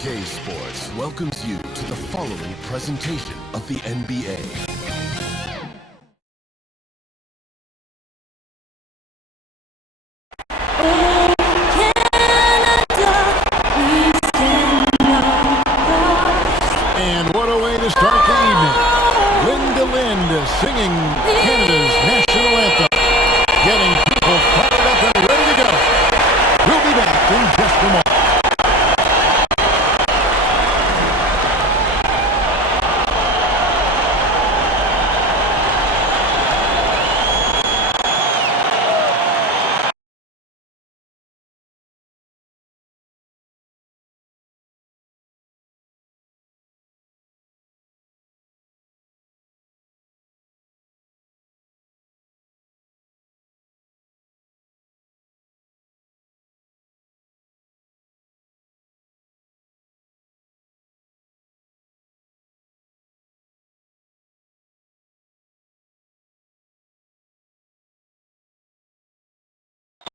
2K Sports welcomes you to the following presentation of the NBA. And what a way to start the evening. Linda Lind singing Canada's national anthem, getting people fired up and ready to go. We'll be back in just a moment.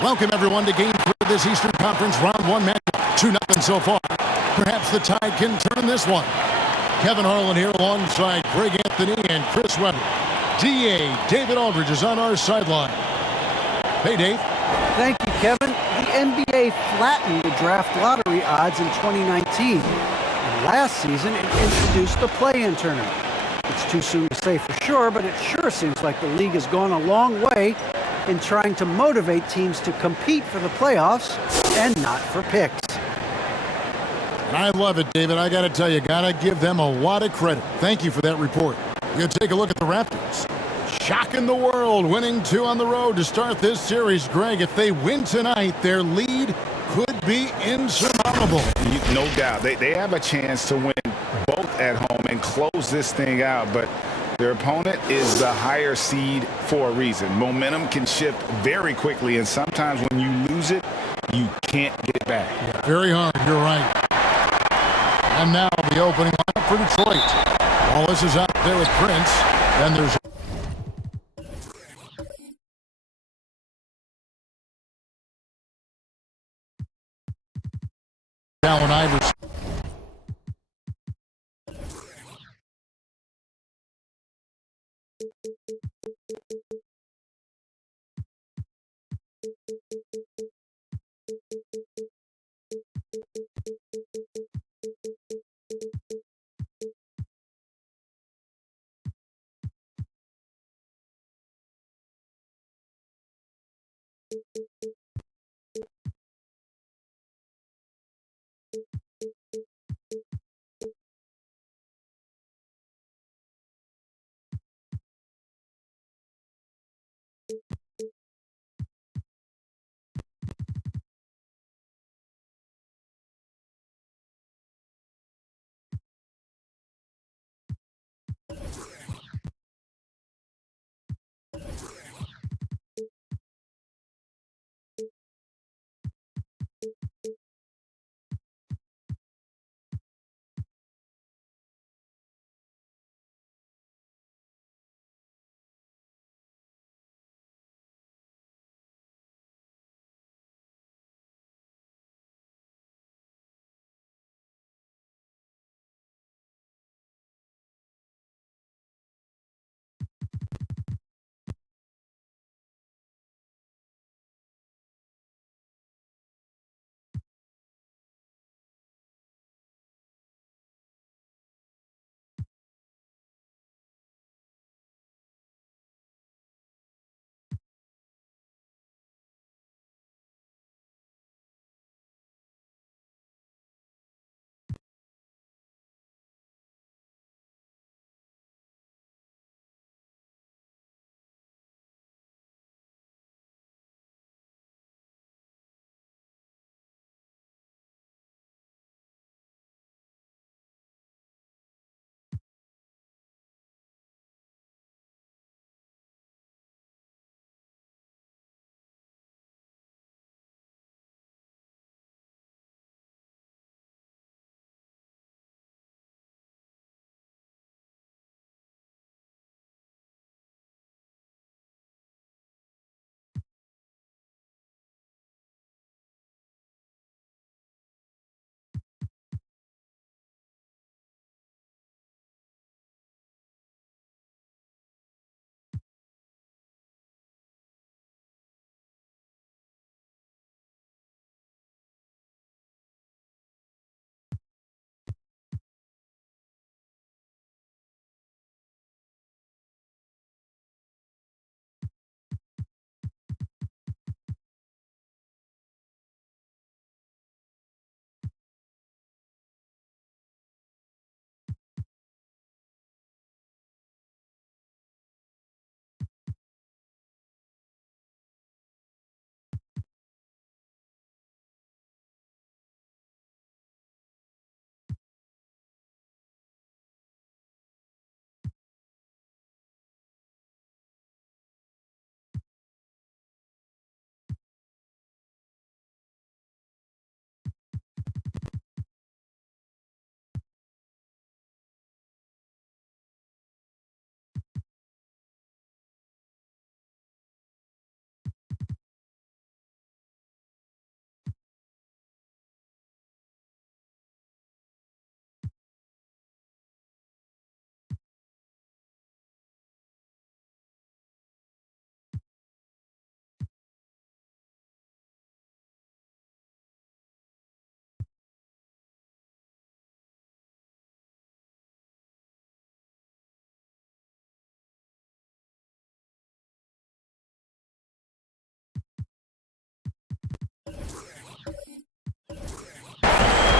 Welcome, everyone, to Game 3 of this Eastern Conference Round 1 matchup. 2-0 so far. Perhaps the tide can turn this one. Kevin Harlan here alongside Greg Anthony and Chris Webber. DA David Aldridge is on our sideline. Hey, Dave. Thank you, Kevin. The NBA flattened the draft lottery odds in 2019. And last season, it introduced the play-in tournament. It's too soon to say for sure, but it sure seems like the league has gone a long way in trying to motivate teams to compete for the playoffs and not for picks. And I love it, David. I got to tell you, got to give them a lot of credit. Thank you for that report. We're going to take a look at the Raptors. Shocking the world, winning 2 on the road to start this series. Greg, if they win tonight, their lead could be insurmountable. No doubt. They have a chance to win both at home and close this thing out, but their opponent is the higher seed for a reason. Momentum can shift very quickly, and sometimes when you lose it, you can't get it back. Yeah, very hard, you're right. And now the opening lineup for Detroit. Wallace is out there with Prince. Then there's Allen Iverson.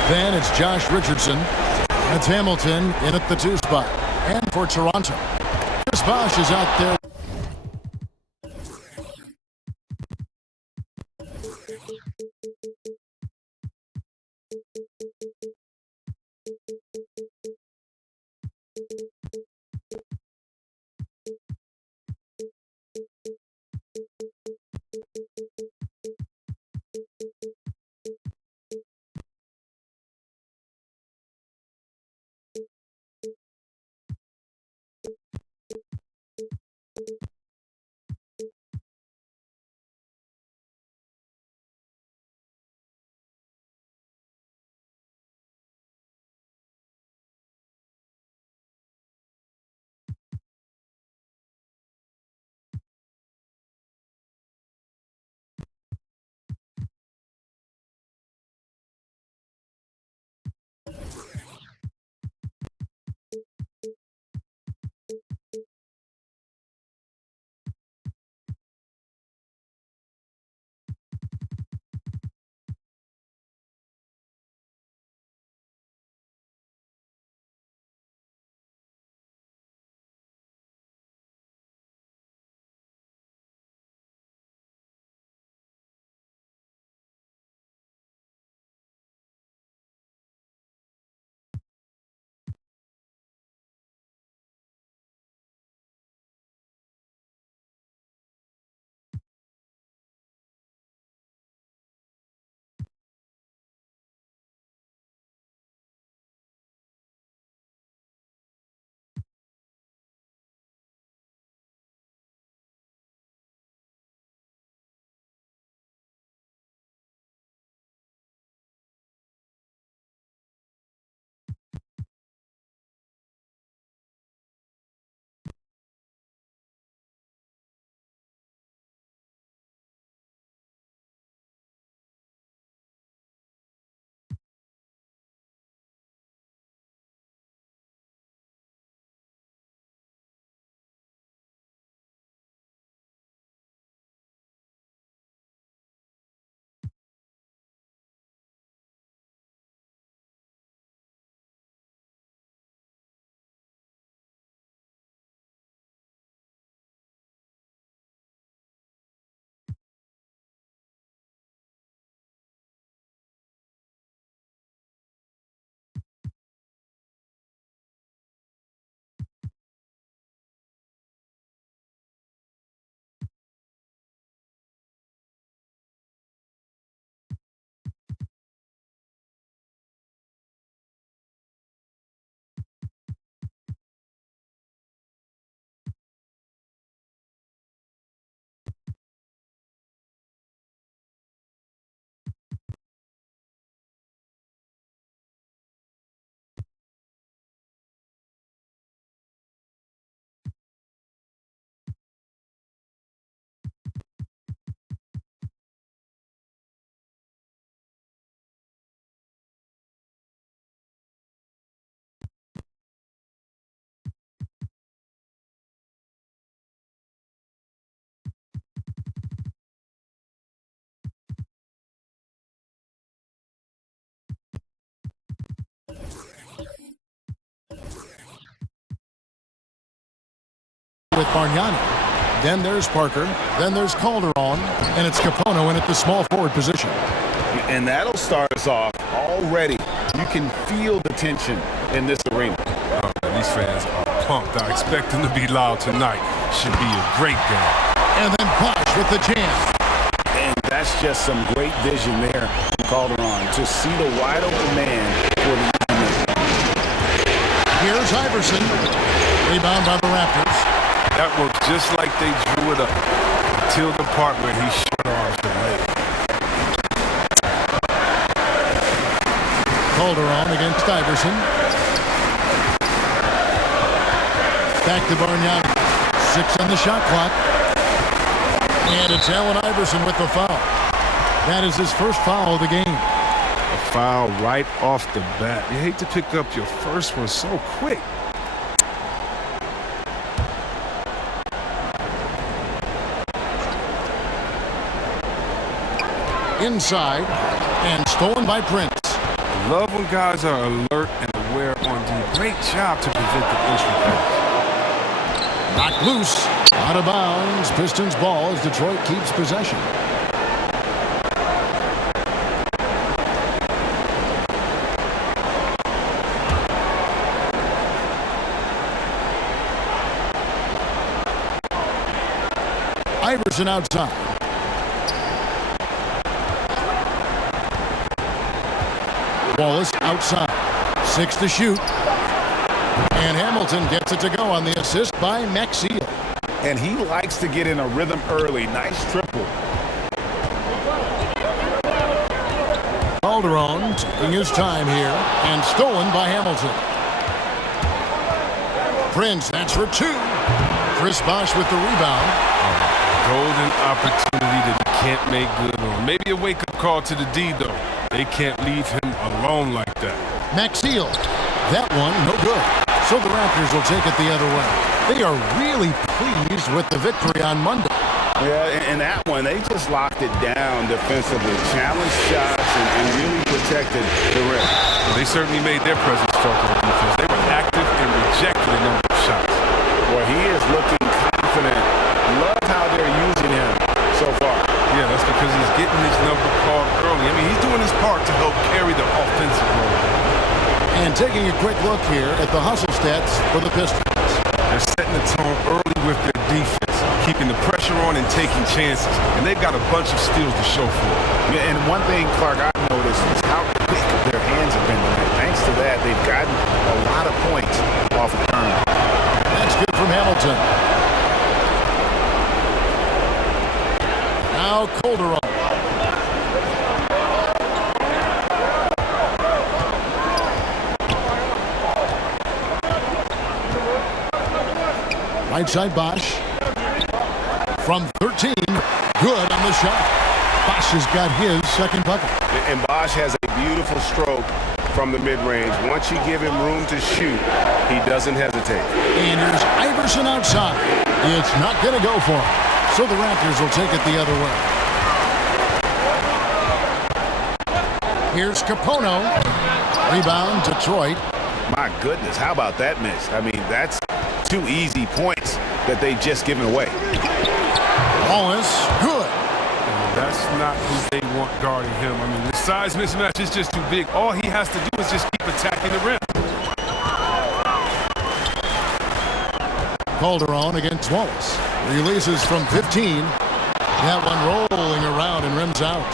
Then it's Josh Richardson. That's Hamilton in at the 2 spot. And for Toronto, Chris Bosh is out there. With Bargnani. Then there's Parker. Then there's Calderon. And it's Capono in at the small forward position. And that'll start us off already. You can feel the tension in this arena. Oh, these fans are pumped. I expect them to be loud tonight. Should be a great game. And then Bosh with the jam. And that's just some great vision there from Calderon to see the wide open man for the Here's Iverson. Rebound by the Raptors. That worked just like they drew it up until the part where he shut off the leg. Calderon against Iverson. Back to Bargnani. 6 on the shot clock. And it's Allen Iverson with the foul. That is his first foul of the game. A foul right off the bat. You hate to pick up your first one so quick. Inside and stolen by Prince. Love when guys are alert and aware on D. Great job to prevent the entry pass. Knocked loose. Out of bounds. Pistons ball as Detroit keeps possession. Iverson outside. Wallace outside. 6 to shoot. And Hamilton gets it to go on the assist by Maxey. And he likes to get in a rhythm early. Nice triple. Calderon taking his time here and stolen by Hamilton. Prince, that's for 2. Chris Bosh with the rebound. Golden opportunity that he can't make good on. Maybe a wake-up call to the D, though. They can't leave him alone like that. Maxey. That one, no good. So the Raptors will take it the other way. They are really pleased with the victory on Monday. Yeah, and that one, they just locked it down defensively. Challenged shots and really protected the rim. Well, they certainly made their presence felt on defense. They were active and rejected a number of shots. Boy, he is looking confident. Love how they're using him so far. Yeah, that's because he's getting his number called early. I mean, he's doing his part to help carry the offensive load. And taking a quick look here at the hustle stats for the Pistons. They're setting the tone early with their defense, keeping the pressure on and taking chances. And they've got a bunch of steals to show for it. Yeah, and one thing, Clark, I've noticed is how quick their hands have been tonight. Thanks to that, they've gotten a lot of points off of turnover. That's good from Hamilton. Now Calderon. Right side Bosh. From 13. Good on the shot. Bosh has got his second bucket. And Bosh has a beautiful stroke from the mid-range. Once you give him room to shoot, he doesn't hesitate. And here's Iverson outside. It's not going to go for him. So the Raptors will take it the other way. Here's Capono. Rebound, Detroit. My goodness, how about that miss? I mean, that's 2 easy points that they've just given away. Wallace, good. That's not who they want guarding him. I mean, the size mismatch is just too big. All he has to do is just keep attacking the rim. Calderon against Wallace. Releases from 15. That one rolling around and rims out.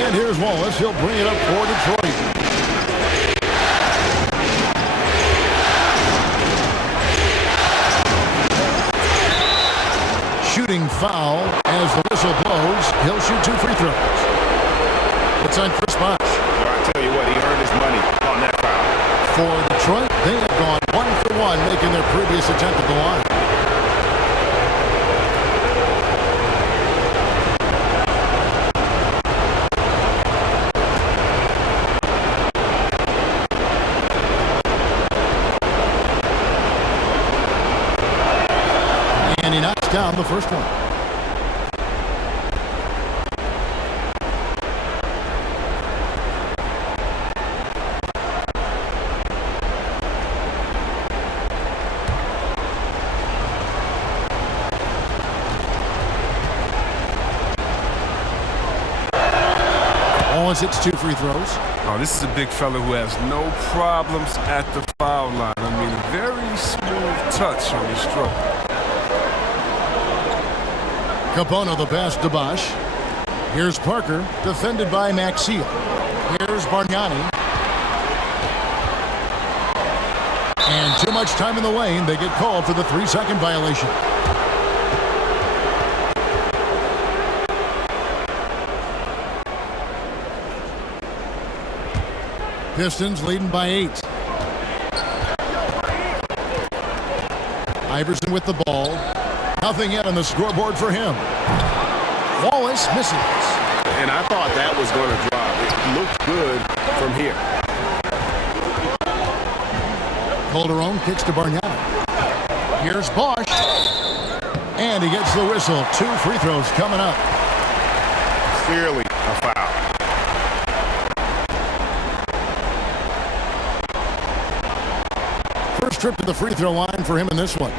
And here's Wallace. He'll bring it up for Detroit. Shooting foul as the whistle blows. He'll shoot 2 free throws. It's on Chris Bosh. Well, I tell you what, he earned his money on that foul. For Detroit, they have gone 1 for 1, making their previous attempt at the line. And he knocks down the first one. Wallace hits 2 free throws. Oh, this is a big fella who has no problems at the foul line. I mean, a very smooth touch on his stroke. Capono the pass to Bosh. Here's Parker, defended by Maxey. Here's Bargnani. And too much time in the lane. They get called for the 3-second violation. Pistons leading by 8. Iverson with the ball. Nothing yet on the scoreboard for him. Wallace misses. And I thought that was going to drop. It looked good from here. Calderon kicks to Bargnani. Here's Bosh. And he gets the whistle. 2 free throws coming up. Clearly a foul. First trip to the free throw line for him in this one.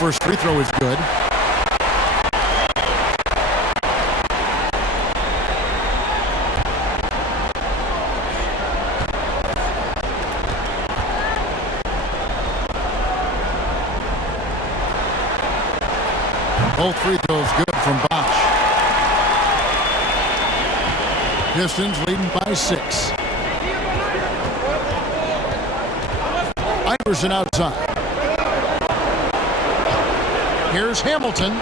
First free throw is good. Both free throws good from Bosch. Pistons leading by 6. Iverson outside. Here's Hamilton.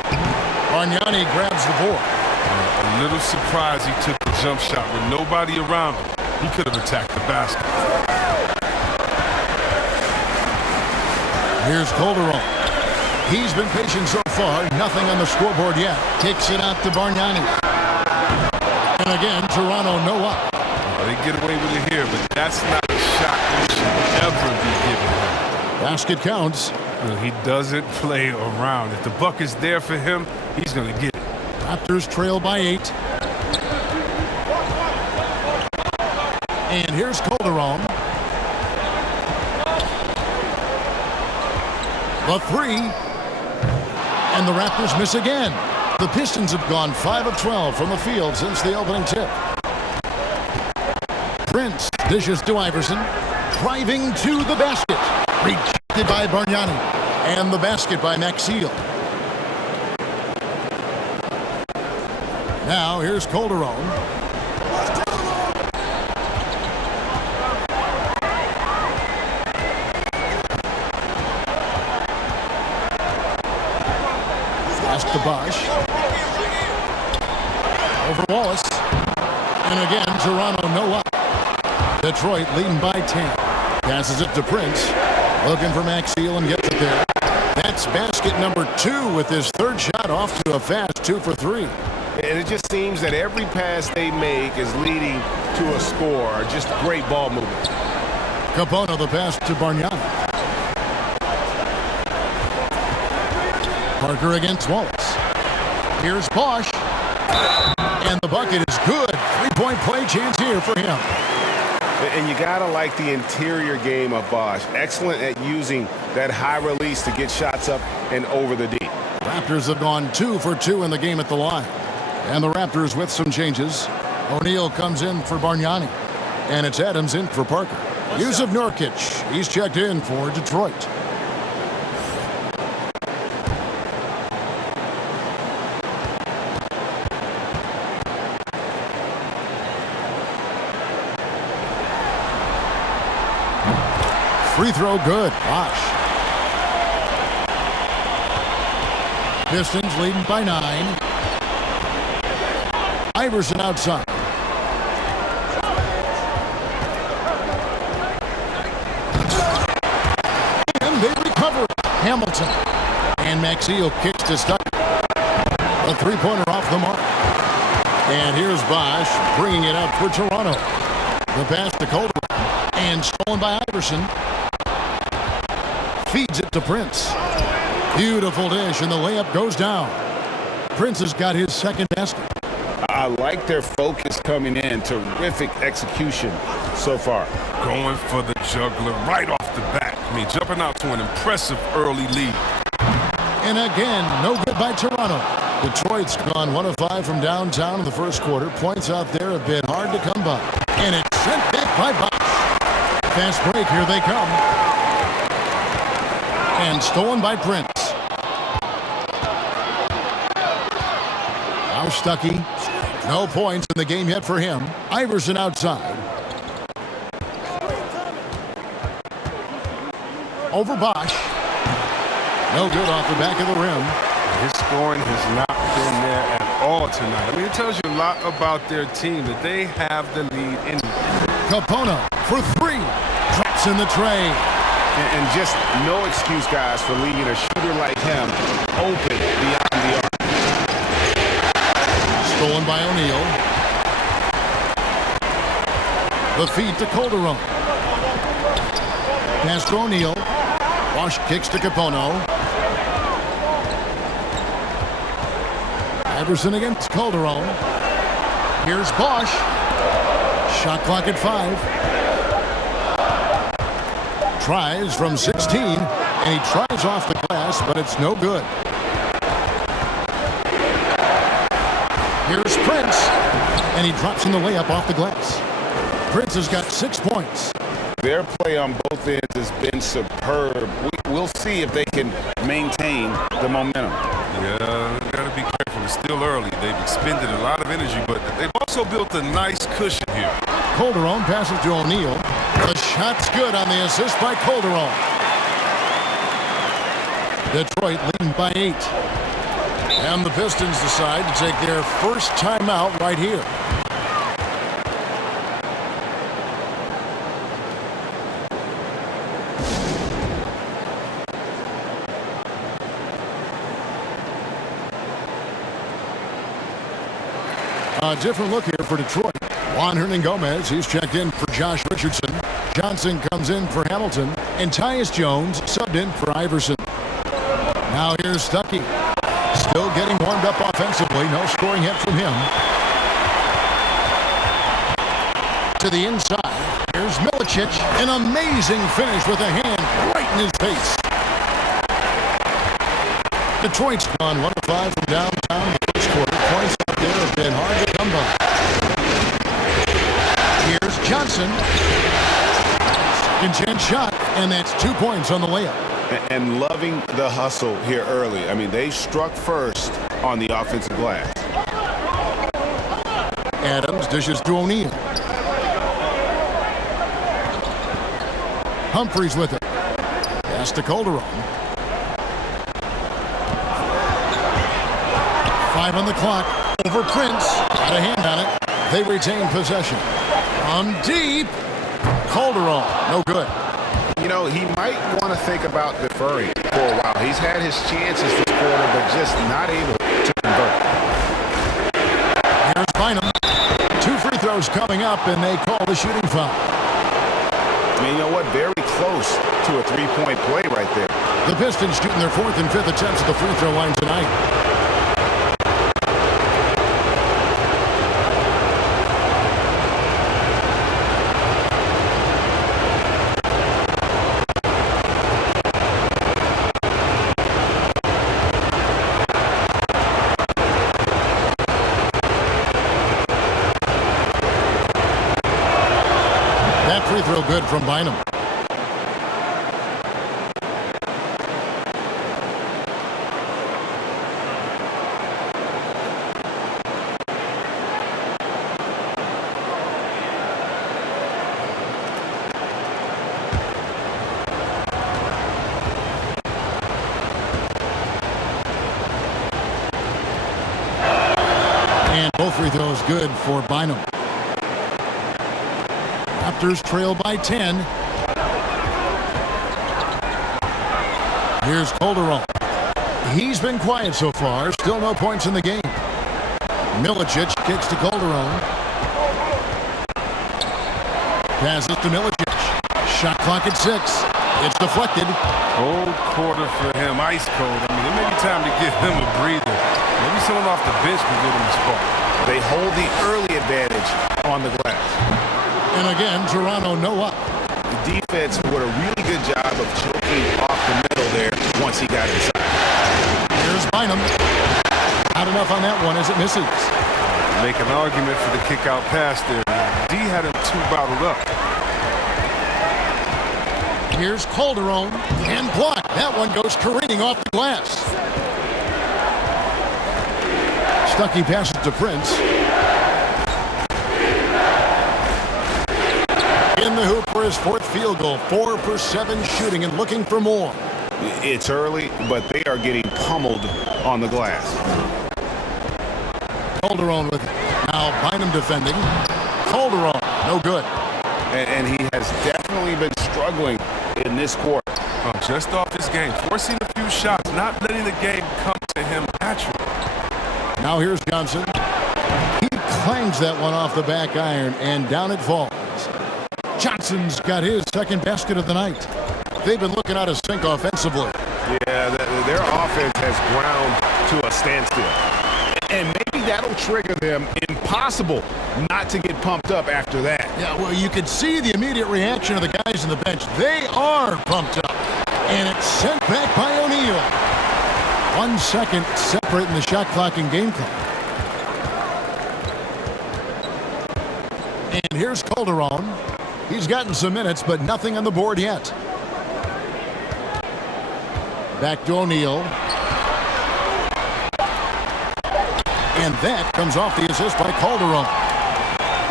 Bargnani grabs the board. A little surprised he took the jump shot with nobody around him. He could have attacked the basket. Here's Calderon. He's been patient so far. Nothing on the scoreboard yet. Takes it out to Bargnani. And again, Toronto no up. They get away with it here, but that's not a shot that should ever be given him. Basket counts. He doesn't play around. If the buck is there for him, he's going to get it. Raptors trail by 8. And here's Calderon. The 3. And the Raptors miss again. The Pistons have gone 5 of 12 from the field since the opening tip. Prince dishes to Iverson. Driving to the basket. Rejected by Bargnani. And the basket by Maxey. Now here's Calderon. Pass to Bosch. Over Wallace. And again, Toronto no up. Detroit leading by 10. Passes it to Prince. Looking for Maxey and gets it there. That's basket number 2 with his third shot off to a fast 2 for 3. And it just seems that every pass they make is leading to a score. Just great ball movement. Capono the pass to Bargnani. Parker against Wallace. Here's Bosch. And the bucket is good. 3-point play chance here for him. And you gotta like the interior game of Bosch. Excellent at using that high release to get shots up and over the D. Raptors have gone 2 for 2 in the game at the line. And the Raptors with some changes. O'Neal comes in for Bargnani. And it's Adams in for Parker. Yusuf Nurkic, he's checked in for Detroit. Free throw good. Bosch. Pistons leading by 9. Iverson outside. And they recover. Hamilton. And Maxey kicks to start. A three-pointer off the mark. And here's Bosch bringing it up for Toronto. The pass to Calderon. And stolen by Iverson. Feeds it to Prince. Beautiful dish, and the layup goes down. Prince has got his second basket. I like their focus coming in. Terrific execution so far. Going for the juggler right off the bat. I mean, jumping out to an impressive early lead. And again, no good by Toronto. Detroit's gone 1 of 5 from downtown in the first quarter. Points out there have been hard to come by. And it's sent back by Bosch. Fast break, here they come. And stolen by Prince. Now Stuckey. No points in the game yet for him. Iverson outside. Over Bosch. No good off the back of the rim. His scoring has not been there at all tonight. I mean, it tells you a lot about their team that they have the lead in. Capono for 3. Drops in the tray. And just no excuse, guys, for leaving a shooter like him open beyond the arc. Stolen by O'Neal. The feed to Calderon. Pass to O'Neal. Bosch kicks to Capono. Iverson against Calderon. Here's Bosch. Shot clock at 5. Tries from 16, and he tries off the glass, but it's no good. Here's Prince, and he drops in the layup off the glass. Prince has got 6 points. Their play on both ends has been superb. We'll see if they can maintain the momentum. Yeah, they got to be careful. It's still early. They've expended a lot of energy, but they've also built a nice cushion here. Calderon passes to O'Neal. The shot's good on the assist by Calderon. Detroit leading by 8. And the Pistons decide to take their first timeout right here. A different look here for Detroit. Juan Hernangomez, he's checked in for Josh Richardson. Johnson comes in for Hamilton. And Tyus Jones subbed in for Iverson. Now here's Stuckey. Still getting warmed up offensively. No scoring hit from him. To the inside. Here's Milicic. An amazing finish with a hand right in his face. Detroit's gone 1 of 5 from downtown in the first quarter. Points out there have been hard to come by. Here's Johnson. Second chance shot, and that's 2 points on the layup. And loving the hustle here early. I mean, they struck first on the offensive glass. Adams dishes to O'Neal. Humphreys with it. Pass to Calderon. 5 on the clock. Over Prince. Got a hand on it. They retain possession. On deep. Calderon. No good. You know, he might want to think about deferring for a while. He's had his chances this quarter, but just not able to convert. Here's Bynum. 2 free throws coming up, and they call the shooting foul. I mean, you know what? Very close to a three-point play right there. The Pistons shooting their 4th and 5th attempts at the free throw line tonight. Free throw good from Bynum. And both free throws good for Bynum. Raptors trail by 10. Here's Calderon. He's been quiet so far. Still no points in the game. Milicic kicks to Calderon. Passes to Milicic. Shot clock at 6. It's deflected. Cold quarter for him. Ice cold. I mean, it may be time to give him a breather. Maybe someone off the bench can give him a spark. They hold the early advantage on the glass. And again, Toronto no up. The defense did a really good job of choking off the middle there once he got inside. Here's Bynum. Not enough on that one as it misses. Make an argument for the kick-out pass there. D had him 2 bottled up. Here's Calderon and blocked. That one goes careening off the glass. Stuckey passes to Prince. In the hoop for his 4th field goal. 4 for 7 shooting and looking for more. It's early, but they are getting pummeled on the glass. Calderon with it. Now Bynum defending. Calderon, no good. and he has definitely been struggling in this quarter. Just off his game, forcing a few shots, not letting the game come to him naturally. Now here's Johnson. He clangs that one off the back iron, and down it falls. Johnson's got his second basket of the night. They've been looking out of sync offensively. Yeah, their offense has ground to a standstill. And maybe that'll trigger them. Impossible not to get pumped up after that. Yeah, well, you could see the immediate reaction of the guys on the bench. They are pumped up. And it's sent back by O'Neal. 1 second separating the shot clock and game clock. And here's Calderon. He's gotten some minutes, but nothing on the board yet. Back to O'Neal. And that comes off the assist by Calderon.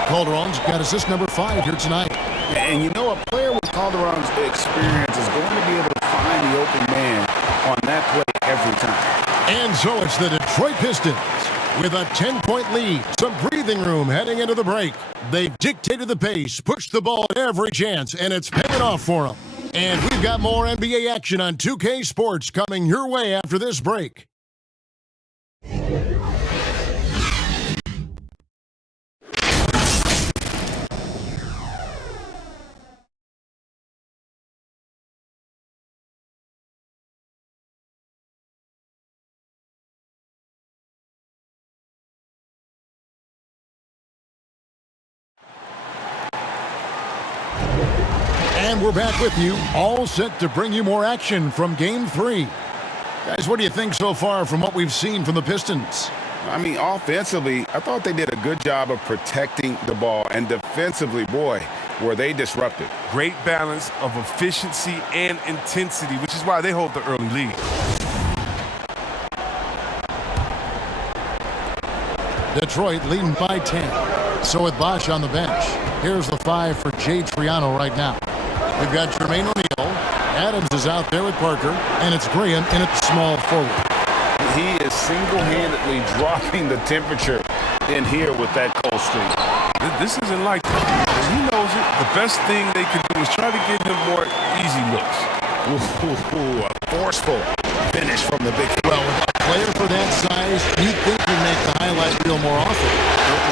Calderon's got assist number 5 here tonight. And you know, a player with Calderon's experience is going to be able to find the open man on that play every time. And so it's the Detroit Pistons with a 10-point lead. Some breathing room heading into the break. They've dictated the pace, pushed the ball at every chance, and it's paying off for them. And we've got more NBA action on 2K Sports coming your way after this break. And we're back with you, all set to bring you more action from Game 3. Guys, what do you think so far from what we've seen from the Pistons? I mean, offensively, I thought they did a good job of protecting the ball. And defensively, boy, were they disruptive. Great balance of efficiency and intensity, which is why they hold the early lead. Detroit leading by 10. So with Bosch on the bench, here's the 5 for Jay Triano right now. We've got Jermaine O'Neal. Adams is out there with Parker, and it's Graham in at small forward. He is single-handedly dropping the temperature in here with that cold streak. This isn't like that. He knows it. The best thing they can do is try to give him more easy looks. Ooh, a forceful finish from the big. Well, with a player for that size, you'd think he'd make the highlight reel more often.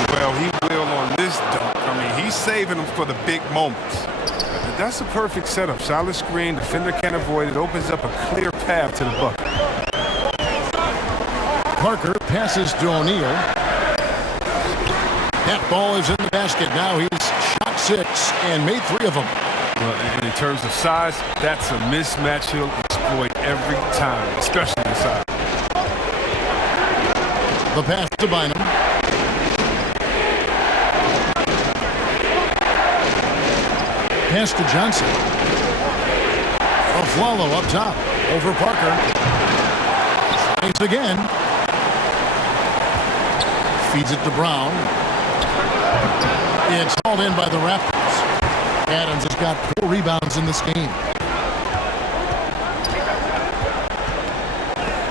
Well, he will on this dunk. I mean, he's saving them for the big moments. That's a perfect setup. Solid screen, defender can't avoid it. Opens up a clear path to the bucket. Parker passes to O'Neal. That ball is in the basket. Now he's shot 6 and made 3 of them. Well, and in terms of size, that's a mismatch he'll exploit every time, especially inside. The pass to Bynum. Pass to Johnson. Aflalo up top. Over Parker. Tries again. Feeds it to Brown. It's hauled in by the Raptors. Adams has got 4 rebounds in this game.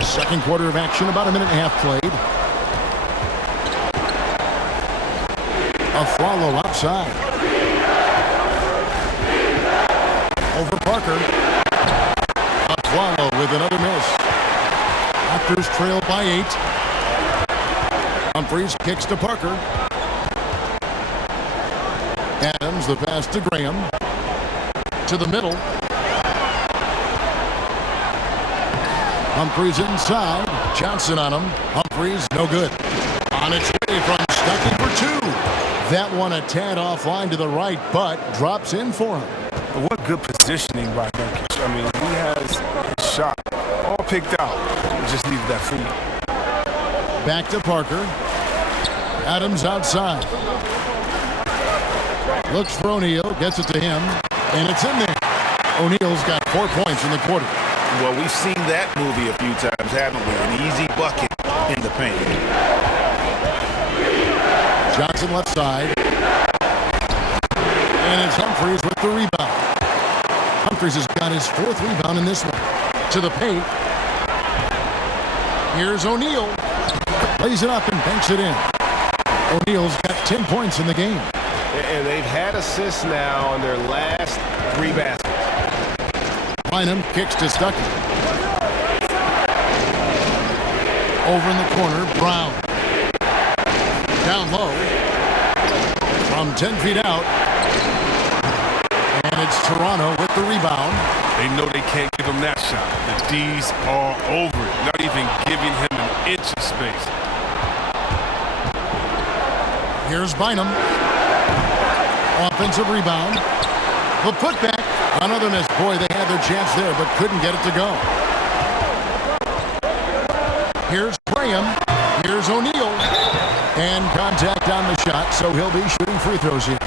Second quarter of action, about a minute and a half played. Aflalo outside. Over Parker. Aflalo with another miss. Raptors trail by 8. Humphries kicks to Parker. Adams, the pass to Graham. To the middle. Humphries inside. Johnson on him. Humphries, no good. On its way from Stuckey for 2. That one a tad offline to the right, but drops in for him. But what good positioning by Nurkic. I mean, he has his shot all picked out. He just needed that feed. Back to Parker. Adams outside. Looks for O'Neal, gets it to him, and it's in there. O'Neal's got 4 points in the quarter. Well, we've seen that movie a few times, haven't we? An easy bucket in the paint. Johnson left side. And it's Humphries with the rebound. Humphries has got his 4th rebound in this one. To the paint. Here's O'Neal. Lays it up and banks it in. O'Neal's got 10 points in the game. And they've had assists now on their last 3 baskets. Bynum kicks to Stuckey. Over in the corner, Brown. Down low. From 10 feet out. And it's Toronto with the rebound. They know they can't give him that shot. The D's are over it, not even giving him an inch of space. Here's Bynum. Offensive rebound. The putback. Another miss. Boy, they had their chance there, but couldn't get it to go. Here's Graham. Here's O'Neal. And contact on the shot, so he'll be shooting free throws here.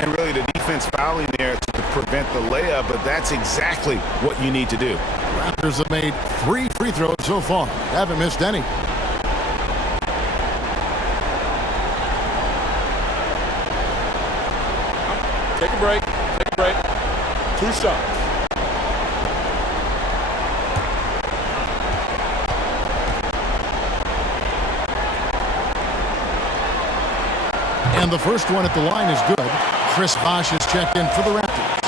And really the defense fouling there to prevent the layup, but that's exactly what you need to do. Raptors have made 3 free throws so far. Haven't missed any. Take a break. Take a break. 2 shots. And the first one at the line is good. Chris Bosh is checked in for the Raptors.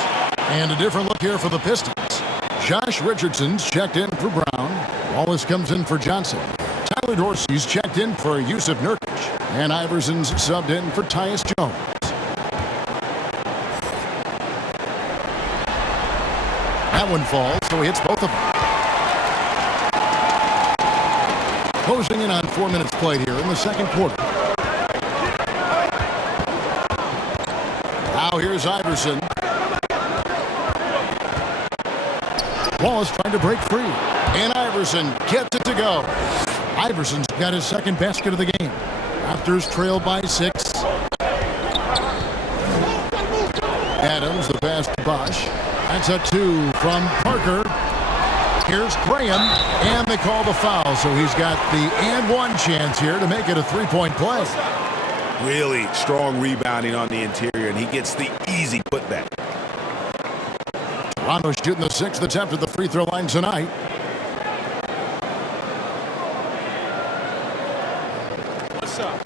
And a different look here for the Pistons. Josh Richardson's checked in for Brown. Wallace comes in for Johnson. Tyler Dorsey's checked in for Yusuf Nurkic. And Iverson's subbed in for Tyus Jones. That one falls, so he hits both of them. Closing in on 4 minutes played here in the second quarter. Now here's Iverson. Wallace trying to break free. And Iverson gets it to go. Iverson's got his second basket of the game. Raptors trail by 6. Adams, the pass to Bosh. That's a 2 from Parker. Here's Graham, and they call the foul, so he's got the and one chance here to make it a 3-point play. Really strong rebounding on the interior, and he gets the easy putback. Toronto shooting the 6th attempt at the free throw line tonight. What's up?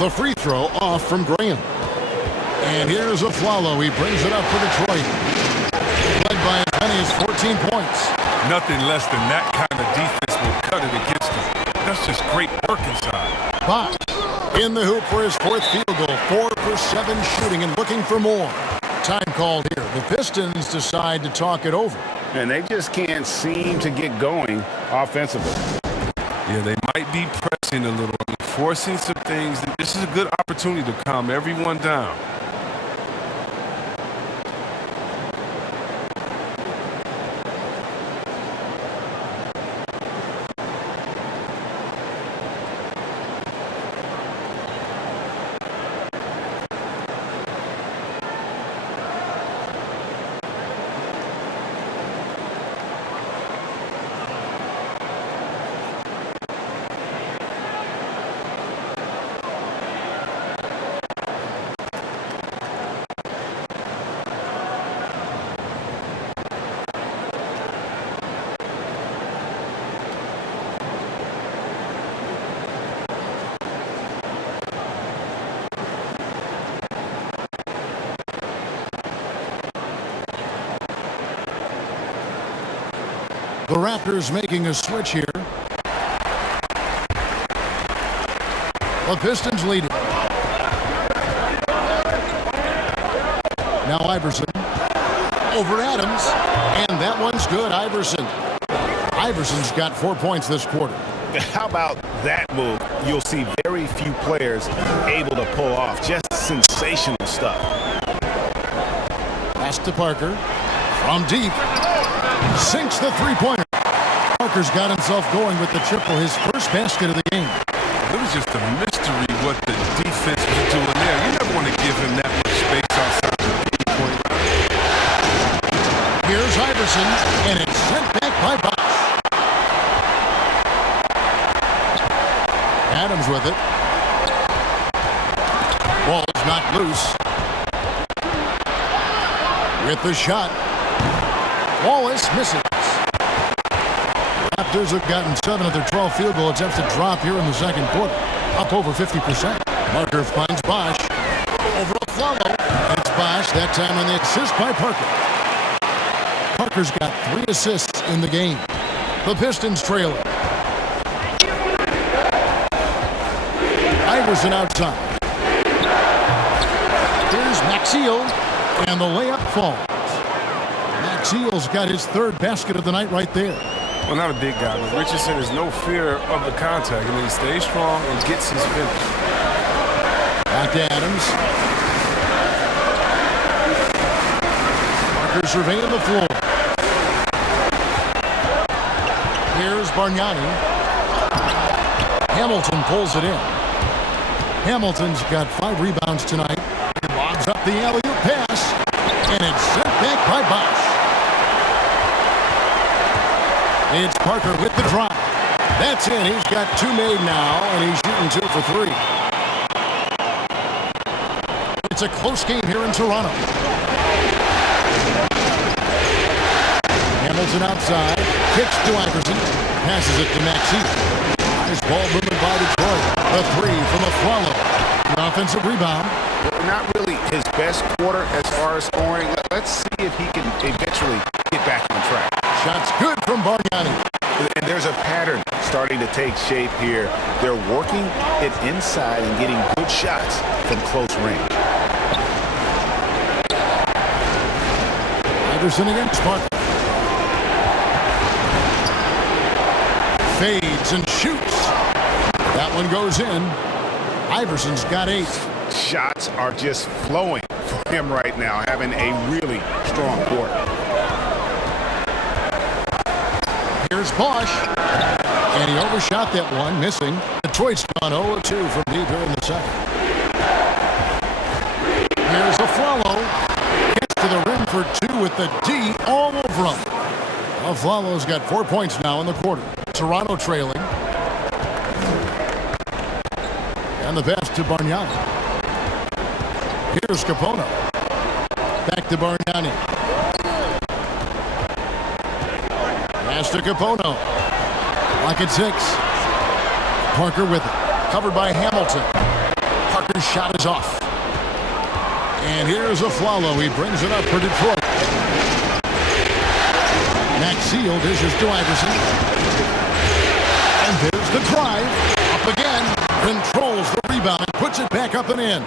The free throw off from Graham. And here's Afflalo. He brings it up for Detroit. Led by as many as 14 points. Nothing less than that kind of defense will cut it against them. That's just great work inside. Bosh in the hoop for his 4th field goal. 4 for 7 shooting and looking for more. Time called here. The Pistons decide to talk it over. And they just can't seem to get going offensively. Yeah, they might be pressing a little, forcing some things. This is a good opportunity to calm everyone down. The Raptors making a switch here. The Pistons lead it. Now Iverson over Adams, and that one's good. Iverson's got 4 points this quarter. How about that move? You'll see very few players able to pull off. Just sensational stuff. Pass to Parker from deep. Sinks the three-pointer. Parker's got himself going with the triple, his first basket of the game. It was just a mystery what the defense was doing there. You never want to give him that much space outside the pinpoint line. Here's Iverson, and it's sent back by Bosh. Adams with it. Ball's knocked loose. With the shot. Wallace misses. Raptors have gotten 7 of their 12 field goal attempts to drop here in the second quarter, up over 50%. Parker finds Bosch. Over a follow. It's Bosch, that time on the assist by Parker. Parker's got 3 assists in the game. The Pistons trail it. Iverson outside. Here's Maxiel, and the layup falls. Maxiel's got his 3rd basket of the night right there. Well, not a big guy, but Richardson has no fear of the contact. I mean, he stays strong and gets his finish. Back to Adams. Parker surveying the floor. Here's Bargnani. Hamilton pulls it in. Hamilton's got 5 rebounds tonight. He lobs up the alley-oop pass, and it's sent back by Bosch. It's Parker with the drive. That's in. He's got 2 made now, and he's shooting 2 for 3. It's a close game here in Toronto. Hamilton outside. Kicks to Iverson. Passes it to Maxey. Nice ball movement by Detroit. A 3 from Afflalo. An offensive rebound. Not really his best quarter as far as scoring. Let's see if he can eventually get back on track. Shot's good from Bargnani. And there's a pattern starting to take shape here. They're working it inside and getting good shots from close range. Iverson against Parker. Fades and shoots. That one goes in. Iverson's got 8. Shots are just flowing for him right now, having a really strong quarter. Here's Bosch. And he overshot that one, missing. Detroit's gone 0-2 from deep here in the second. Here's Afflalo. Gets to the rim for 2 with the D all over him. Afflalo's got 4 points now in the quarter. Toronto trailing. And the pass to Bargnani. Here's Capono. Back to Bargnani. Pass to Capono. Lock at 6. Parker with it. Covered by Hamilton. Parker's shot is off. And here's Afflalo. He brings it up for Detroit. Maxiel dishes to Iverson. And there's the drive. Up again. Controls the rebound and puts it back up and in.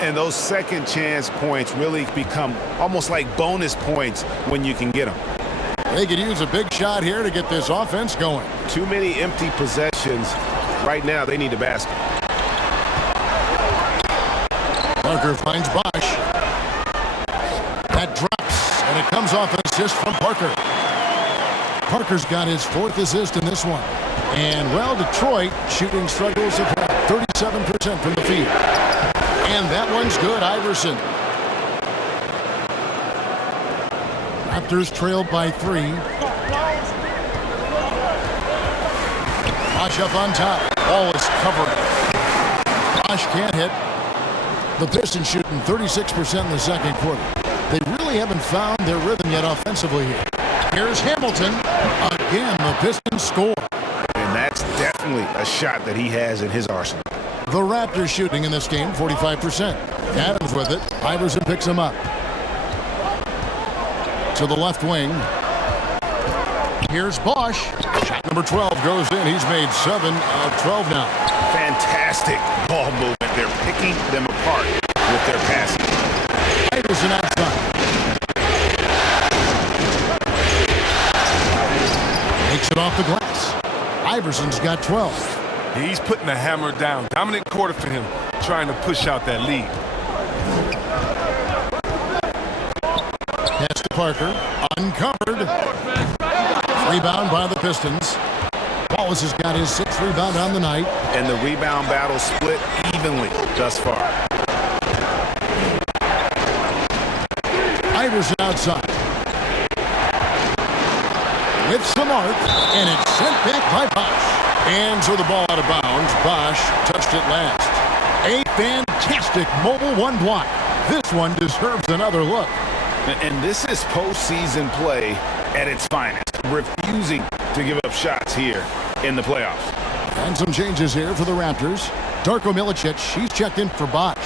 And those second chance points really become almost like bonus points when you can get them. They could use a big shot here to get this offense going. Too many empty possessions. Right now, they need a basket. Parker finds Bosch. That drops, and it comes off an assist from Parker. Parker's got his 4th assist in this one. And, well, Detroit shooting struggles at 37% from the field. And that one's good, Iverson. Raptors trailed by 3. Bosch up on top. Ball is covered. Bosch can't hit. The Pistons shooting 36% in the second quarter. They really haven't found their rhythm yet offensively here. Here's Hamilton. Again, the Pistons score. And that's definitely a shot that he has in his arsenal. The Raptors shooting in this game 45%. Adams with it. Iverson picks him up. To the left wing. Here's Bosch. Shot number 12 goes in. He's made 7 of 12 now. Fantastic ball movement. They're picking them apart with their passing. Iverson outside. Takes it off the glass. Iverson's got 12. He's putting the hammer down. Dominant quarter for him, trying to push out that lead. Pass to Parker. Uncovered. Rebound by the Pistons. Wallace has got his 6th rebound on the night. And the rebound battle split evenly thus far. Iverson outside. With some arc, and it's sent back by Bosch. And so the ball out of bounds. Bosch touched it last. A fantastic mobile 1 block. This one deserves another look. And this is postseason play at its finest. Refusing to give up shots here in the playoffs. And some changes here for the Raptors. Darko Milicic, he's checked in for Bosch.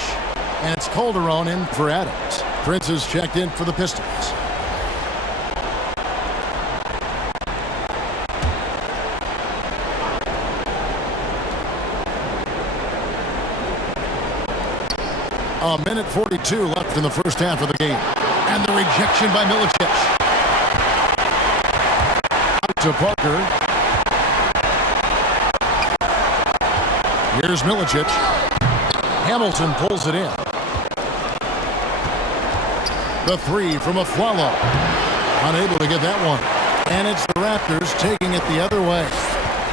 And it's Calderon in for Adams. Prince is checked in for the Pistons. A minute 42 left in the first half of the game. And the rejection by Milicic. Out to Parker. Here's Milicic. Hamilton pulls it in. The three from Aflalo. Unable to get that one. And it's the Raptors taking it the other way.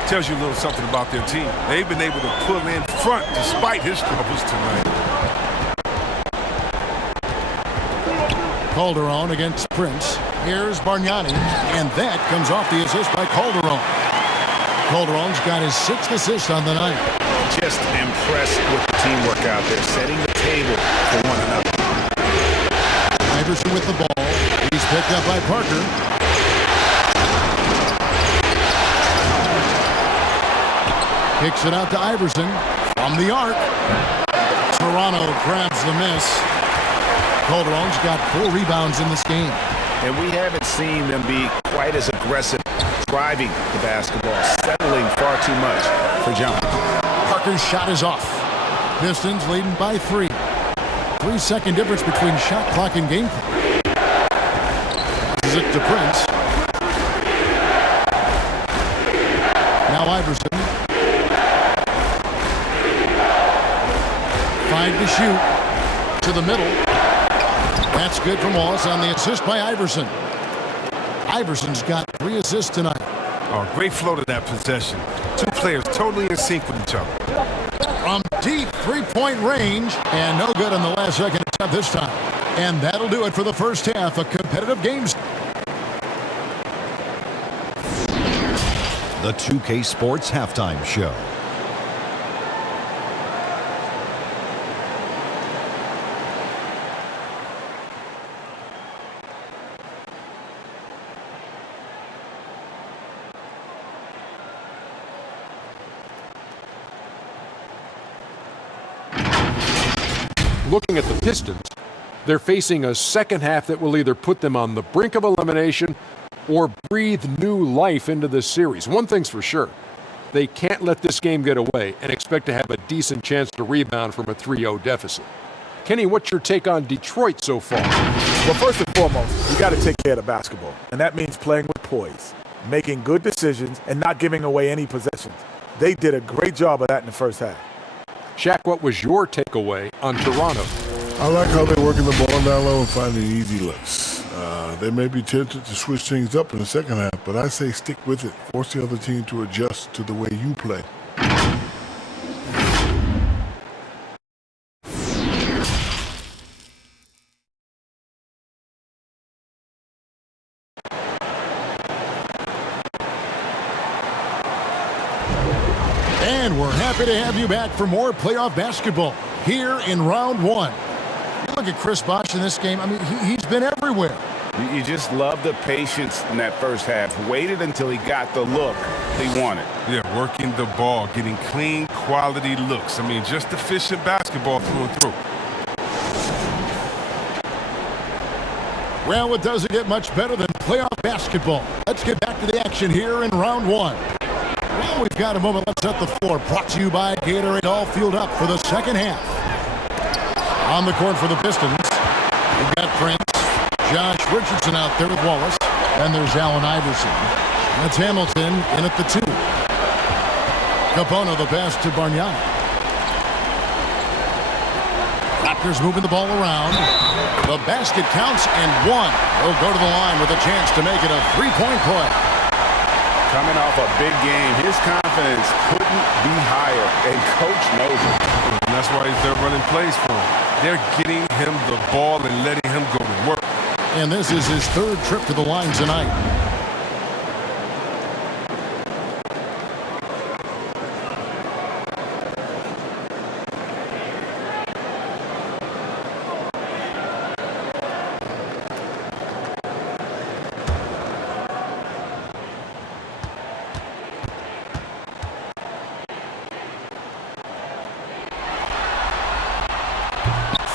Tells you a little something about their team. They've been able to pull in front despite his troubles tonight. Calderon against Prince. Here's Bargnani. And that comes off the assist by Calderon. Calderon's got his 6th assist on the night. Just impressed with the teamwork out there, setting the table for one another. Iverson with the ball. He's picked up by Parker. Kicks it out to Iverson from the arc. Toronto grabs the miss. Calderon's got 4 rebounds in this game. And we haven't seen them be quite as aggressive driving the basketball, settling far too much for John. Parker's shot is off. Pistons leading by 3. 3-second difference between shot clock and game clock. This is it to Prince. Now Iverson. 5 to shoot. To the middle. That's good from Wallace on the assist by Iverson. Iverson's got 3 assists tonight. Oh, great flow to that possession. 2 players totally in sync with each other. From deep 3-point range, and no good on the last second attempt this time. And that'll do it for the first half of competitive games. The 2K Sports Halftime Show. Looking at the Pistons, they're facing a second half that will either put them on the brink of elimination or breathe new life into this series. One thing's for sure, they can't let this game get away and expect to have a decent chance to rebound from a 3-0 deficit. Kenny, what's your take on Detroit so far? Well, first and foremost, you got to take care of the basketball, and that means playing with poise, making good decisions, and not giving away any possessions. They did a great job of that in the first half. Shaq, what was your takeaway on Toronto? I like how they're working the ball down low and finding easy looks. They may be tempted to switch things up in the second half, but I say stick with it. Force the other team to adjust to the way you play. And we're happy to have you back for more playoff basketball here in round 1. You look at Chris Bosh in this game. I mean, he's been everywhere. You just love the patience in that first half. Waited until he got the look he wanted. Yeah, working the ball, getting clean, quality looks. I mean, just efficient basketball through and through. Well, it doesn't get much better than playoff basketball. Let's get back to the action here in round 1. Well, we've got a moment. Let's set the floor. Brought to you by Gatorade. All fueled up for the second half. On the court for the Pistons, we've got Prince, Josh Richardson out there with Wallace, and there's Allen Iverson. That's Hamilton in at the 2. Capono the pass to Bargnani. Raptors moving the ball around. The basket counts and 1. He'll go to the line with a chance to make it a 3-point play. Coming off a big game, his confidence couldn't be higher, and Coach knows it. And that's why they're running plays for him. They're getting him the ball and letting him go to work. And this is his 3rd trip to the line tonight.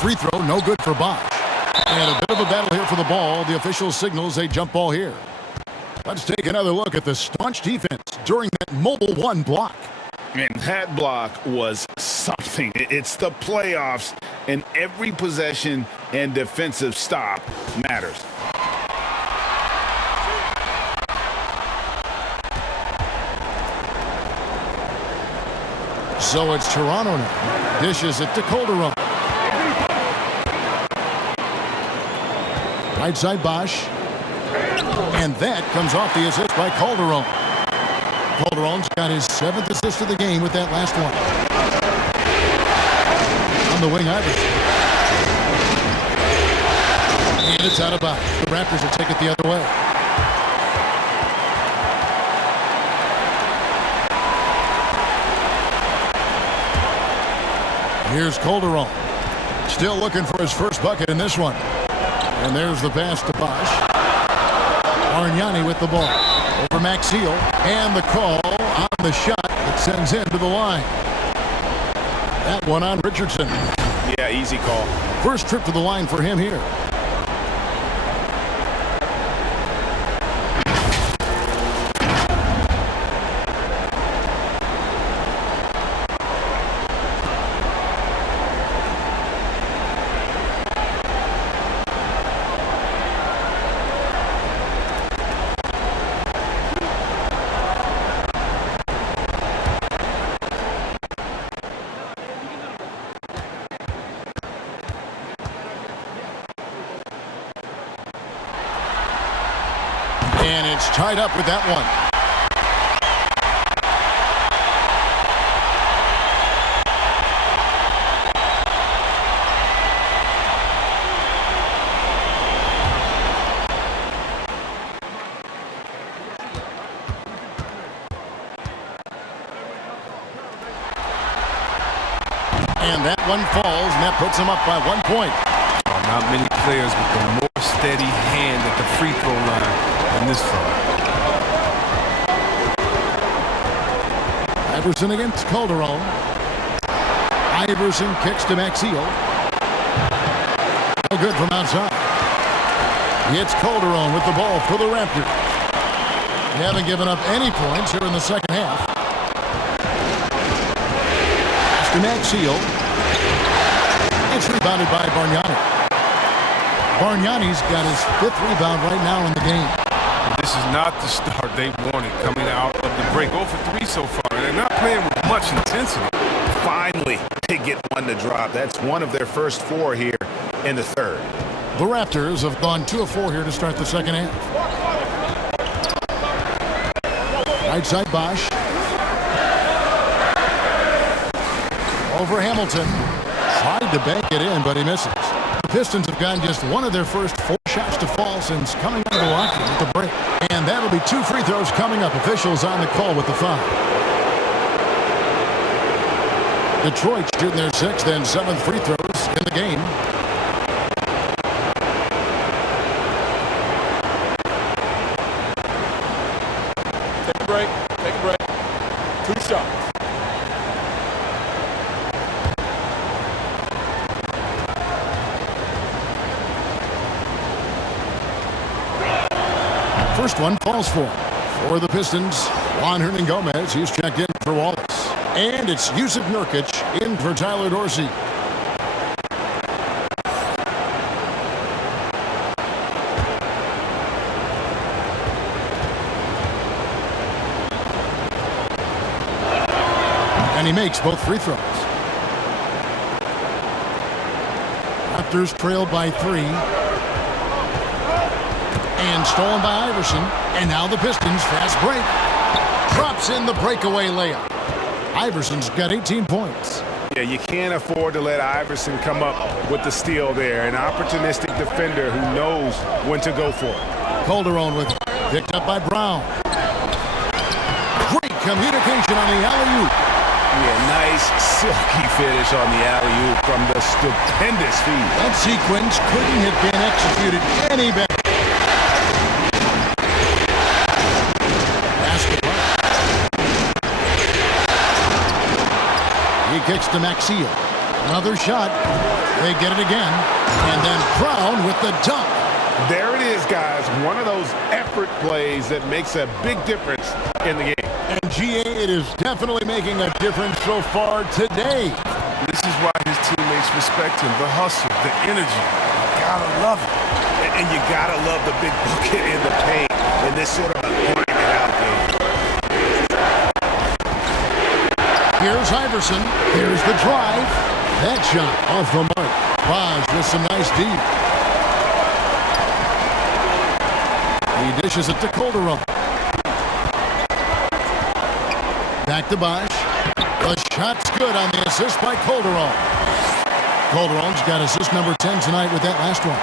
Free throw, no good for Bosch. And a bit of a battle here for the ball. The official signals a jump ball here. Let's take another look at the staunch defense during that mobile one block. And that block was something. It's the playoffs, and every possession and defensive stop matters. So it's Toronto now. Dishes it to Calderon. Right side Bosch. And that comes off the assist by Calderon. Calderon's got his 7th assist of the game with that last one. On the wing, Iverson. And it's out of bounds. The Raptors will take it the other way. Here's Calderon. Still looking for his first bucket in this one. And there's the pass to Bosch. Bargnani with the ball. Over Maxiel. And the call on the shot that sends him to the line. That one on Richardson. Yeah, easy call. First trip to the line for him here. And it's tied up with that one. And that one falls, and that puts him up by 1 point. Not many players with a more steady hand at the free throw line than this far. Iverson against Calderon. Iverson kicks to Maxiel. No good from outside. It's Calderon with the ball for the Raptors. They haven't given up any points here in the second half. It's to Maxiel. It's rebounded by Bargnani. Bargnani's got his 5th rebound right now in the game. This is not the start they wanted coming out of the break. 0 for 3 so far. They're not playing with much intensity. Finally, they get one to drop. That's one of their first 4 here in the third. The Raptors have gone 2 of 4 here to start the second half. Right side Bosch. Over Hamilton. Tried to bank it in, but he misses. The Pistons have gotten just one of their first 4 shots to fall since coming out of the locker room at the break. And that'll be 2 free throws coming up. Officials on the call with the foul. Detroit shooting their 6th and 7th free throws in the game. Take a break. Take a break. 2 shots. First one falls for the Pistons. Juan Hernangomez, he's checked in for Wallace. And it's Yusuf Nurkic in for Tyler Dorsey. And he makes both free throws. Raptors trailed by 3. And stolen by Iverson. And now the Pistons fast break. Drops in the breakaway layup. Iverson's got 18 points. Yeah, you can't afford to let Iverson come up with the steal there. An opportunistic defender who knows when to go for it. Calderon with it. Picked up by Brown. Great communication on the alley-oop. Yeah, nice silky finish on the alley-oop from the stupendous feed. That sequence couldn't have been executed any better. He kicks to Maxiel. Another shot. They get it again. And then Brown with the dunk. There it is, guys. One of those effort plays that makes a big difference in the game. And GA, it is definitely making a difference so far today. This is why his teammates respect him. The hustle, the energy. You gotta love it. And you gotta love the big bucket in the paint in this sort of a grind-it-out game. Here's Iverson. Here's the drive. That shot off the mark. Bosch with some nice D. He dishes it to Calderon. Back to Bosch. The shot's good on the assist by Calderon. Calderon's got assist number 10 tonight with that last one.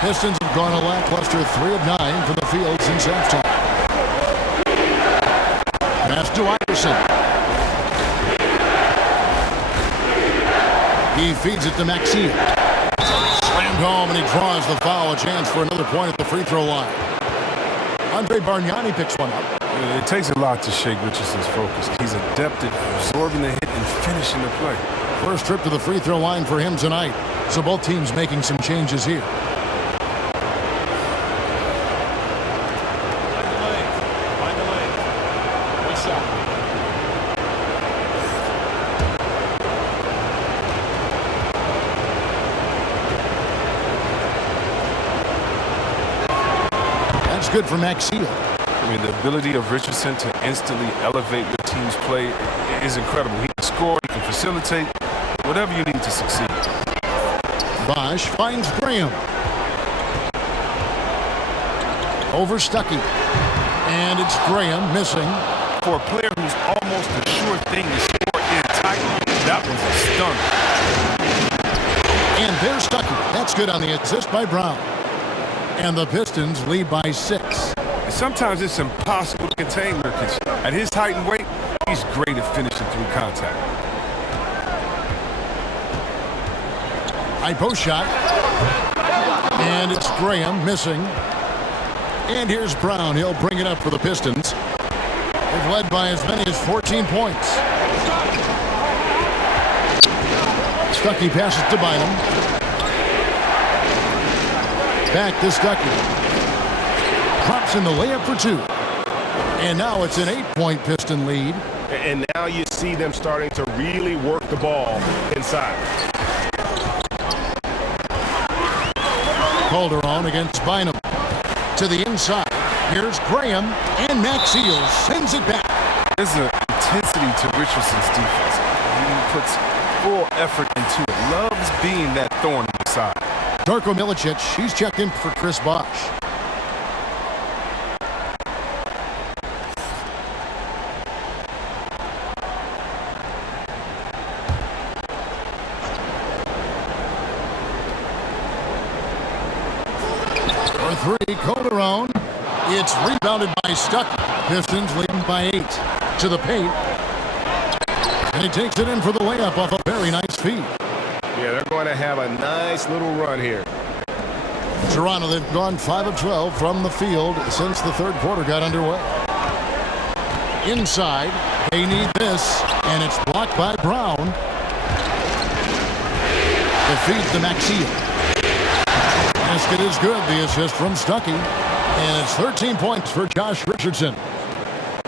Pistons have gone a lackluster 3 of 9 from the field since halftime. Pass to Iverson. He feeds it to Maxey. Slammed home, and he draws the foul. A chance for another point at the free throw line. Andre Bargnani picks one up. It takes a lot to shake Richardson's focus. He's adept at absorbing the hit and finishing the play. First trip to the free throw line for him tonight. So both teams making some changes here. Good for Maxey. I mean, the ability of Richardson to instantly elevate your team's play is incredible. He can score, he can facilitate, whatever you need to succeed. Bosch finds Graham. Over Stuckey. And it's Graham missing. For a player who's almost a sure thing to score in tight, that was a stunner. And there's Stuckey. That's good on the assist by Brown. And the Pistons lead by 6. Sometimes it's impossible to contain Nurkic. At his height and weight, he's great at finishing through contact. High post shot. And it's Graham missing. And here's Brown. He'll bring it up for the Pistons. They've led by as many as 14 points. Stuckey passes to Bynum. Back to Stuckey. Drops in the layup for 2. And now it's an 8-point Piston lead. And now you see them starting to really work the ball inside. Calderon against Bynum. To the inside. Here's Graham. And Maxey sends it back. There's an intensity to Richardson's defense. He puts full effort into it. Loves being that thorn in the side. Darko Milicic, he's checked in for Chris Bosch. For 3, Calderon. It's rebounded by Stuckey. Pistons leading by 8. To the paint. And he takes it in for the layup off a very nice feed. Yeah, they're going to have a nice little run here. Toronto, they've gone 5 of 12 from the field since the third quarter got underway. Inside, they need this, and it's blocked by Brown. The feed to Maxey. Basket is good, the assist from Stuckey. And it's 13 points for Josh Richardson.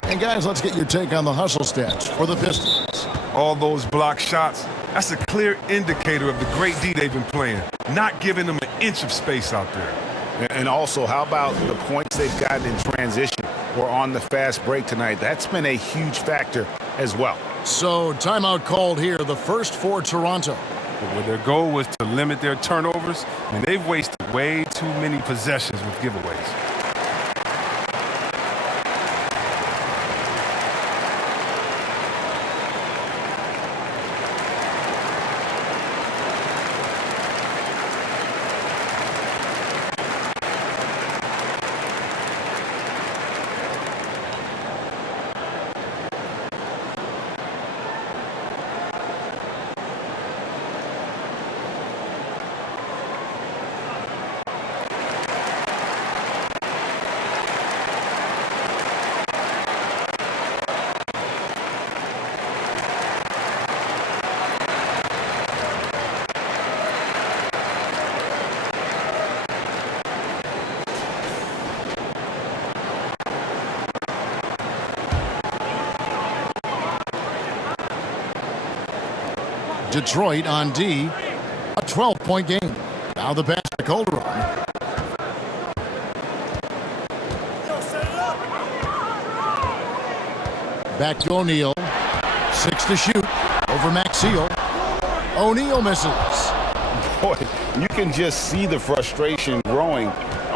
And guys, let's get your take on the hustle stats for the Pistons. All those block shots, that's a clear indicator of the great D they've been playing, not giving them an inch of space out there. And also, how about the points they've gotten in transition or on the fast break tonight? That's been a huge factor as well. So, timeout called here, the first for Toronto. Where their goal was to limit their turnovers, and they've wasted way too many possessions with giveaways. Detroit on D, a 12-point game. Now the pass to Calderon. Back to O'Neal. 6 to shoot. Over Maxiel. O'Neal misses. Boy, you can just see the frustration growing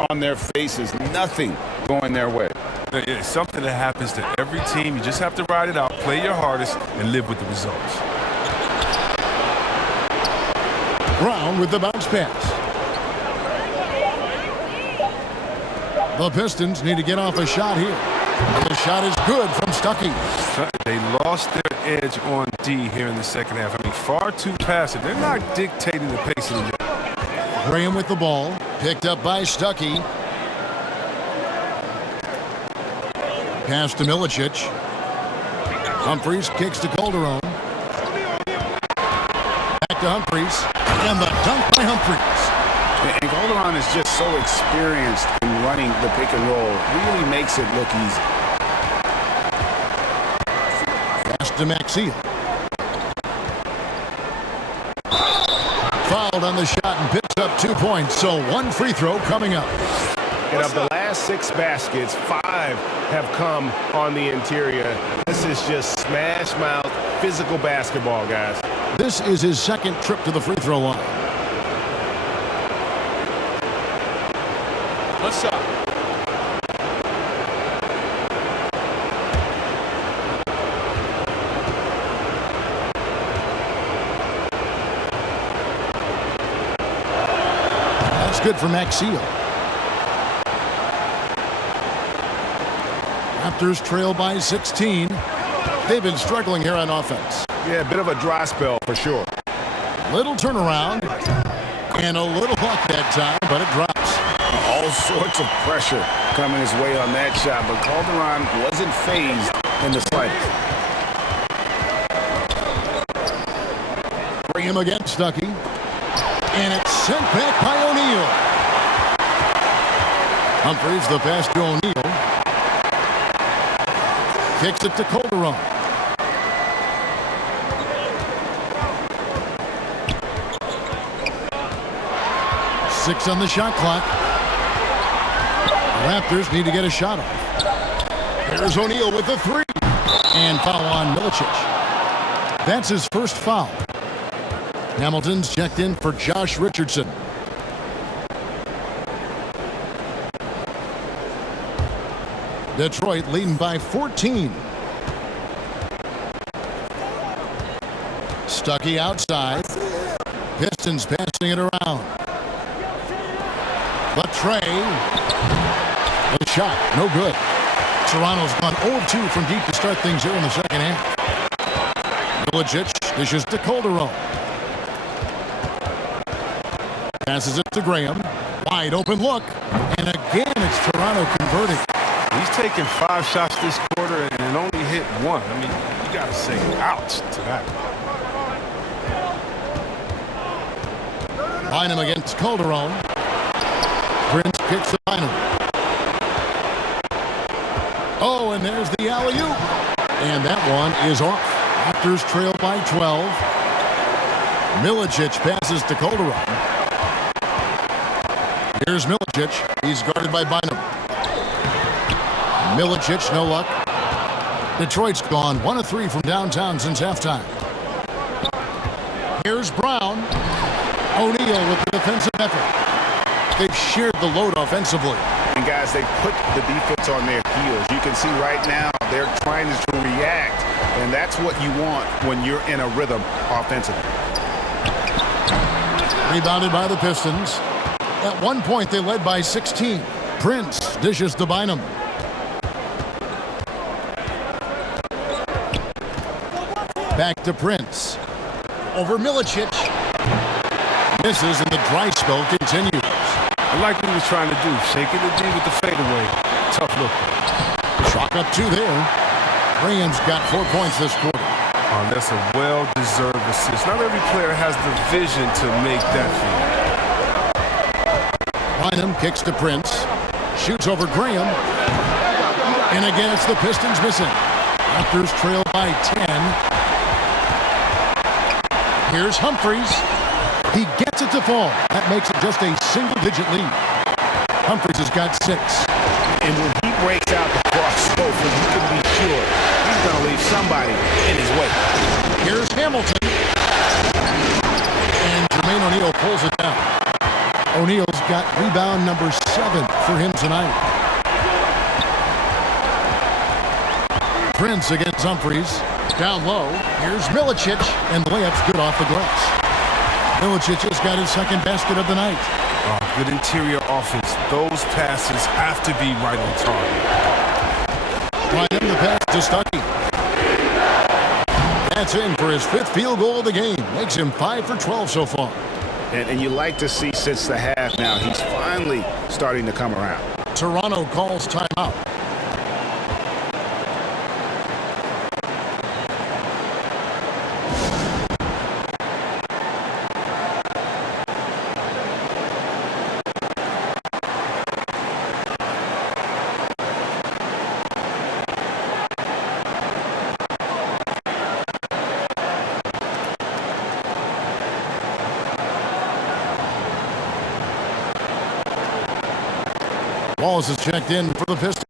on their faces. Nothing going their way. It's something that happens to every team. You just have to ride it out, play your hardest, and live with the results. Brown with the bounce pass. The Pistons need to get off a shot here. And the shot is good from Stuckey. They lost their edge on D here in the second half. I mean, far too passive. They're not dictating the pace of the game. Graham with the ball. Picked up by Stuckey. Pass to Milicic. Humphries kicks to Calderon. Back to Humphries. And the dunk by Humphries. And Calderon is just so experienced in running the pick and roll. Really makes it look easy. Pass to Maxiel. Fouled on the shot and picks up 2 points. So 1 free throw coming up. And of the last 6 baskets, 5 have come on the interior. This is just smash mouth physical basketball, guys. This is his second trip to the free throw line. What's up? That's good for Maxiel. Raptors trail by 16. They've been struggling here on offense. Yeah, a bit of a dry spell for sure. Little turnaround and a little luck that time, but it drops. All sorts of pressure coming his way on that shot, but Calderon wasn't phased in the slightest. Graham against Stuckey. And it's sent back by O'Neal. Humphries the pass to O'Neal. Kicks it to Calderon. Six on the shot clock. Raptors need to get a shot off. There's O'Neal with the 3. And foul on Milicic. That's his first foul. Hamilton's checked in for Josh Richardson. Detroit leading by 14. Stuckey outside. Pistons passing it around. The tray. The shot, no good. Toronto's gone 0-2 from deep to start things here in the second half. Milicic dishes to Calderon. Passes it to Graham. Wide open look. And again, it's Toronto converting. He's taken 5 shots this quarter and only hit 1. I mean, you got to say ouch to that. Bynum against Calderon. Prince kicks to Bynum. Oh, and there's the alley-oop. And that one is off. Raptors trail by 12. Milicic passes to Calderon. Here's Milicic. He's guarded by Bynum. Milicic, no luck. Detroit's gone 1 of 3 from downtown since halftime. Here's Brown. O'Neal with the defensive effort. They've shared the load offensively. And guys, they put the defense on their heels. You can see right now they're trying to react, and that's what you want when you're in a rhythm offensively. Rebounded by the Pistons. At one point, they led by 16. Prince dishes to Bynum. Back to Prince. Over Milicic. Misses, and the dry spell continues. I like what he was trying to do. Shaking the D with the fadeaway. Tough look. Chalk up 2 there. Graham's got 4 points this quarter. Oh, that's a well-deserved assist. Not every player has the vision to make that feed. Bynum kicks to Prince. Shoots over Graham. And again, it's the Pistons missing. Raptors trail by 10. Here's Humphries. He gets it to fall. That makes it just a single-digit lead. Humphries has got 6. And when he breaks out the crossover, you can be sure he's going to leave somebody in his way. Here's Hamilton. And Jermaine O'Neal pulls it down. O'Neal's got rebound number 7 for him tonight. Prince against Humphries. Down low. Here's Milicic. And the layup's good off the glass. Milicic has got his second basket of the night. Good interior offense. Those passes have to be right on target. Right in the pass to Stuckey. That's in for his 5th field goal of the game. Makes him 5 for 12 so far. And you like to see since the half now, he's finally starting to come around. Toronto calls timeout. Walls is checked in for the Pistons.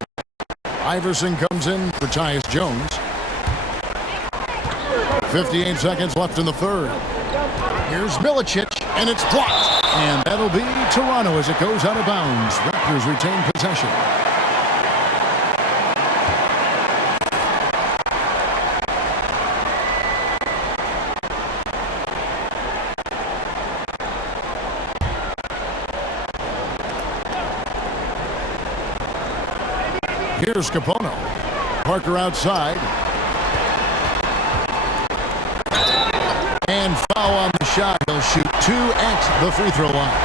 Iverson comes in for Tyus Jones. 58 seconds left in the third. Here's Milicic, and it's blocked. And that'll be Toronto as it goes out of bounds. Raptors retain possession. Here's Capono. Parker outside. And foul on the shot. He'll shoot 2 at the free throw line.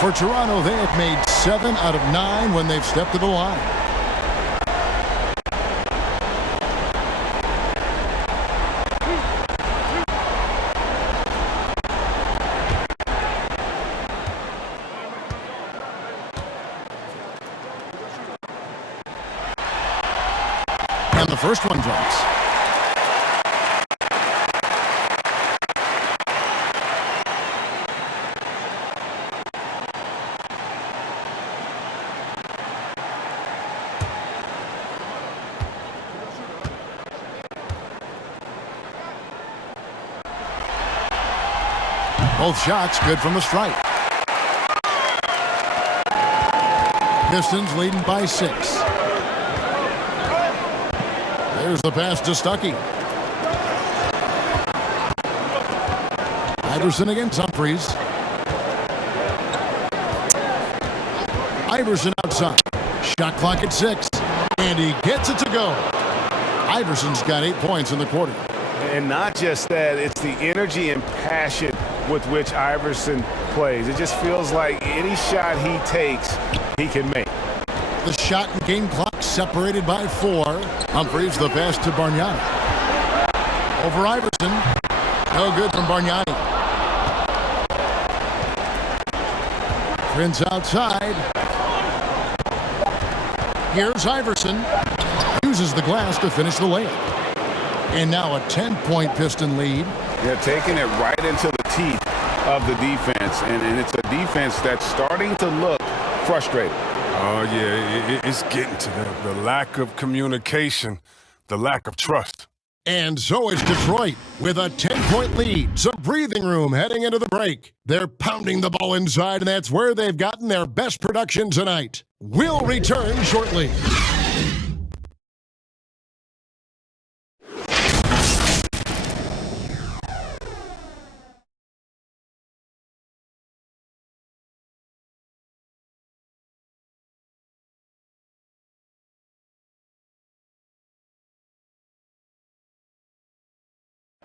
For Toronto, they have made 7 out of 9 when they've stepped to the line. And the first one drops. Both shots good from the stripe. Pistons leading by 6. There's the pass to Stuckey. Iverson against Humphries. Iverson outside. Shot clock at 6. And he gets it to go. Iverson's got 8 points in the quarter. And not just that, it's the energy and passion with which Iverson plays. It just feels like any shot he takes, he can make. The shot and game clock separated by 4. Humphries the pass to Bargnani. Over Iverson. No good from Bargnani. Prince outside. Here's Iverson. Uses the glass to finish the layup. And now a 10-point Piston lead. They're taking it right into the teeth of the defense. And it's a defense that's starting to look frustrated. Oh, yeah, it's getting to them. The lack of communication, the lack of trust. And so is Detroit with a 10-point lead. Some breathing room heading into the break. They're pounding the ball inside, and that's where they've gotten their best production tonight. We'll return shortly.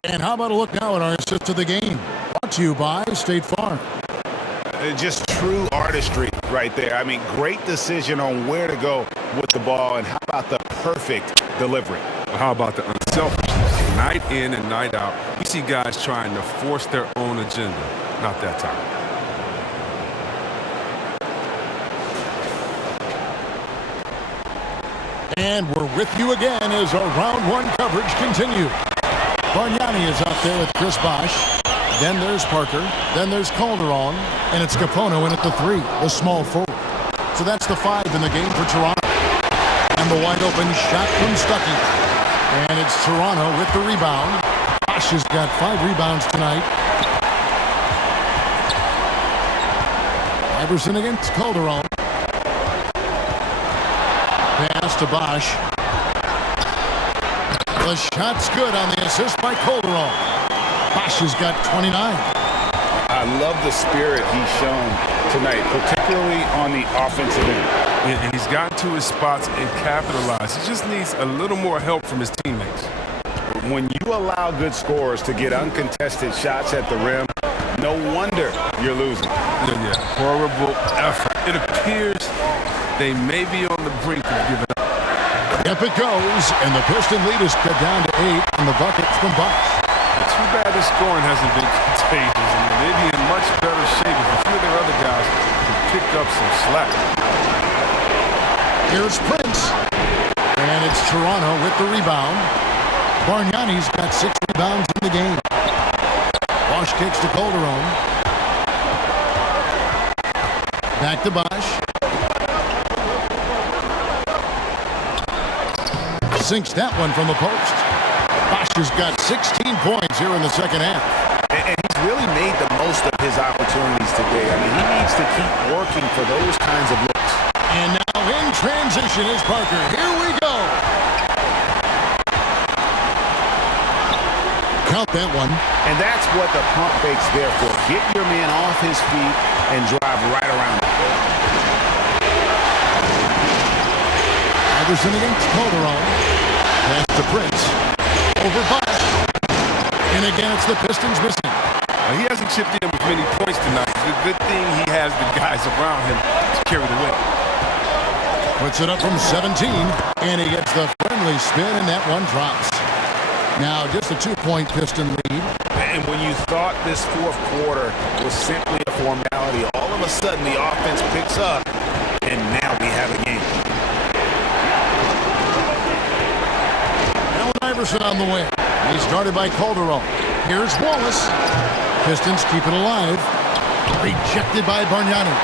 And how about a look now at our assist to the game? Brought to you by State Farm. Just true artistry right there. I mean, great decision on where to go with the ball, and how about the perfect delivery? How about the unselfishness? Night in and night out, you see guys trying to force their own agenda. Not that time. And we're with you again as our round one coverage continues. Bargnani is out there with Chris Bosh. Then there's Parker. Then there's Calderon. And it's Capono in at the 3, the small forward. So that's the 5 in the game for Toronto. And the wide open shot from Stuckey. And it's Toronto with the rebound. Bosh has got 5 rebounds tonight. Iverson against Calderon. Pass to Bosh. The shot's good on the assist by Calderon. Bosh has got 29. I love the spirit he's shown tonight, particularly on the offensive end. Yeah, and he's gotten to his spots and capitalized. He just needs a little more help from his teammates. When you allow good scorers to get uncontested shots at the rim, no wonder you're losing. Yeah, horrible effort. It appears they may be on the brink of giving up. Up it goes, and the Piston lead is cut down to 8 on the bucket from Bosh. Too bad the scoring hasn't been contagious. I mean, they'd be in much better shape if a few of their other guys could pick up some slack. Here's Prince, and it's Toronto with the rebound. Bargnani's got 6 rebounds in the game. Bosh kicks to Calderon. Back to Bosh. Sinks that one from the post. Bosh has got 16 points here in the second half. And he's really made the most of his opportunities today. I mean, he needs to keep working for those kinds of looks. And now in transition is Parker. Here we go. Count that one. And that's what the pump fake's there for. Get your man off his feet and drive right around him. Iverson against Calderon. Pass to Prince. Over Bosh. And again, it's the Pistons missing. He hasn't chipped in with many points tonight. The good thing he has the guys around him to carry the weight. Puts it up from 17, and he gets the friendly spin, and that one drops. Now just a 2-point Piston lead. And when you thought this fourth quarter was simply a formality, all of a sudden the offense picks up, and now we have a game. Iverson on the wing. He's started by Calderon. Here's Wallace. Pistons keep it alive. Rejected by Bargnani.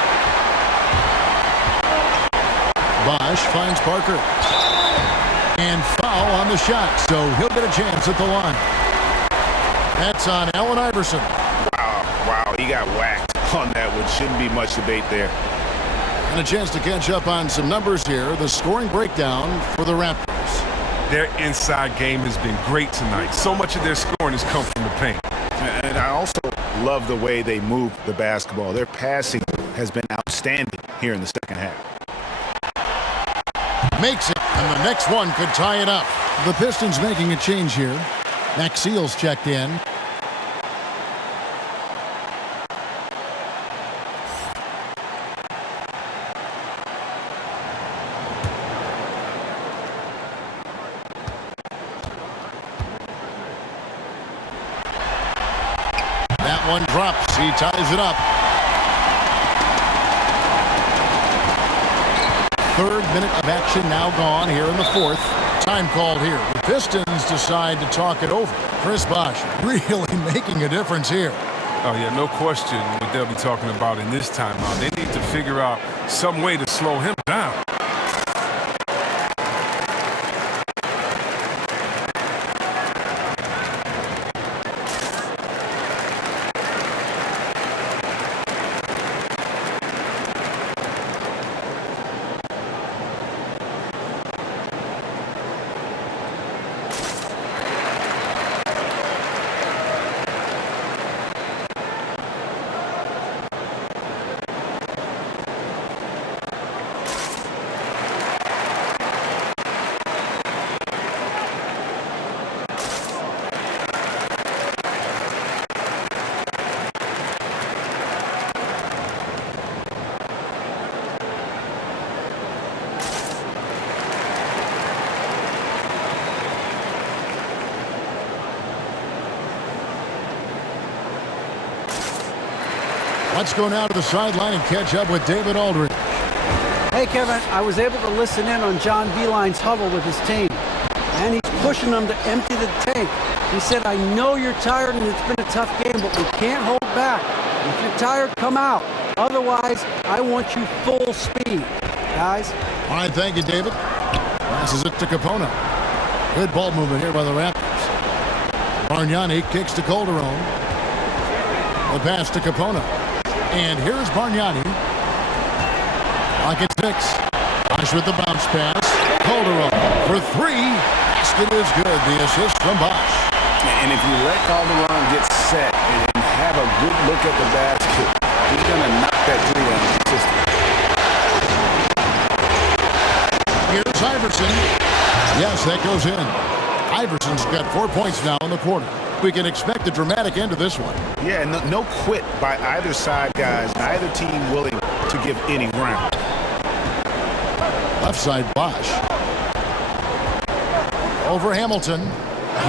Bosh finds Parker. And foul on the shot, so he'll get a chance at the line. That's on Allen Iverson. Wow, he got whacked on that one. Shouldn't be much debate there. And a chance to catch up on some numbers here. The scoring breakdown for the Raptors. Their inside game has been great tonight. So much of their scoring has come from the paint. And I also love the way they move the basketball. Their passing has been outstanding here in the second half. Makes it, and the next one could tie it up. The Pistons making a change here. Max Seals checked in. One drops. He ties it up. 3rd minute of action now gone here in the 4th. Time called here. The Pistons decide to talk it over. Chris Bosh really making a difference here. Oh, yeah, no question what they'll be talking about in this timeout. They need to figure out some way to slow him down. Let's go now to the sideline and catch up with David Aldridge. Hey, Kevin, I was able to listen in on John Beeline's huddle with his team, and he's pushing them to empty the tank. He said, I know you're tired and it's been a tough game, but we can't hold back. If you're tired, come out. Otherwise, I want you full speed, guys. All right, thank you, David. Passes it to Capona. Good ball movement here by the Raptors. Bargnani kicks to Calderon. The pass to Capona. And here's Bargnani. Pocket 6. Bosh with the bounce pass. Calderon for 3. Basket is good. The assist from Bosh. And if you let Calderon get set and have a good look at the basket, he's going to knock that 3 down consistently. Here's Iverson. Yes, that goes in. Iverson's got 4 points now in the quarter. We can expect a dramatic end to this one. Yeah, no quit by either side, guys. Neither team willing to give any ground. Left side, Bosh. Over Hamilton.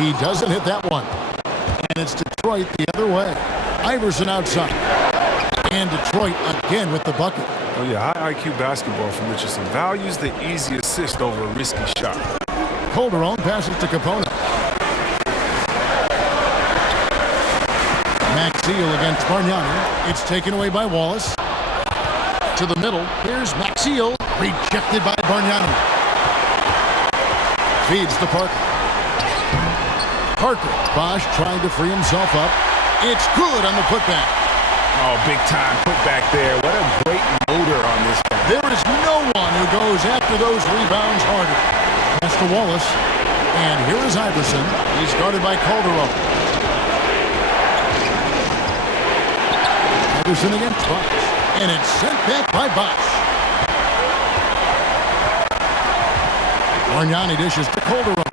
He doesn't hit that one. And it's Detroit the other way. Iverson outside. And Detroit again with the bucket. Oh, yeah, high IQ basketball from Richardson. Values the easy assist over a risky shot. Calderon passes to Capona. Maxiel against Bargnani. It's taken away by Wallace. To the middle. Here's Maxiel. Rejected by Bargnani. Feeds to Parker. Bosh trying to free himself up. It's good on the putback. Oh, big time putback there. What a great motor on this guy. There is no one who goes after those rebounds harder. Pass to Wallace. And here is Iverson. He's guarded by Calderon. Iverson against Bosh. And it's sent back by Bosh. Bargnani dishes to Calderon.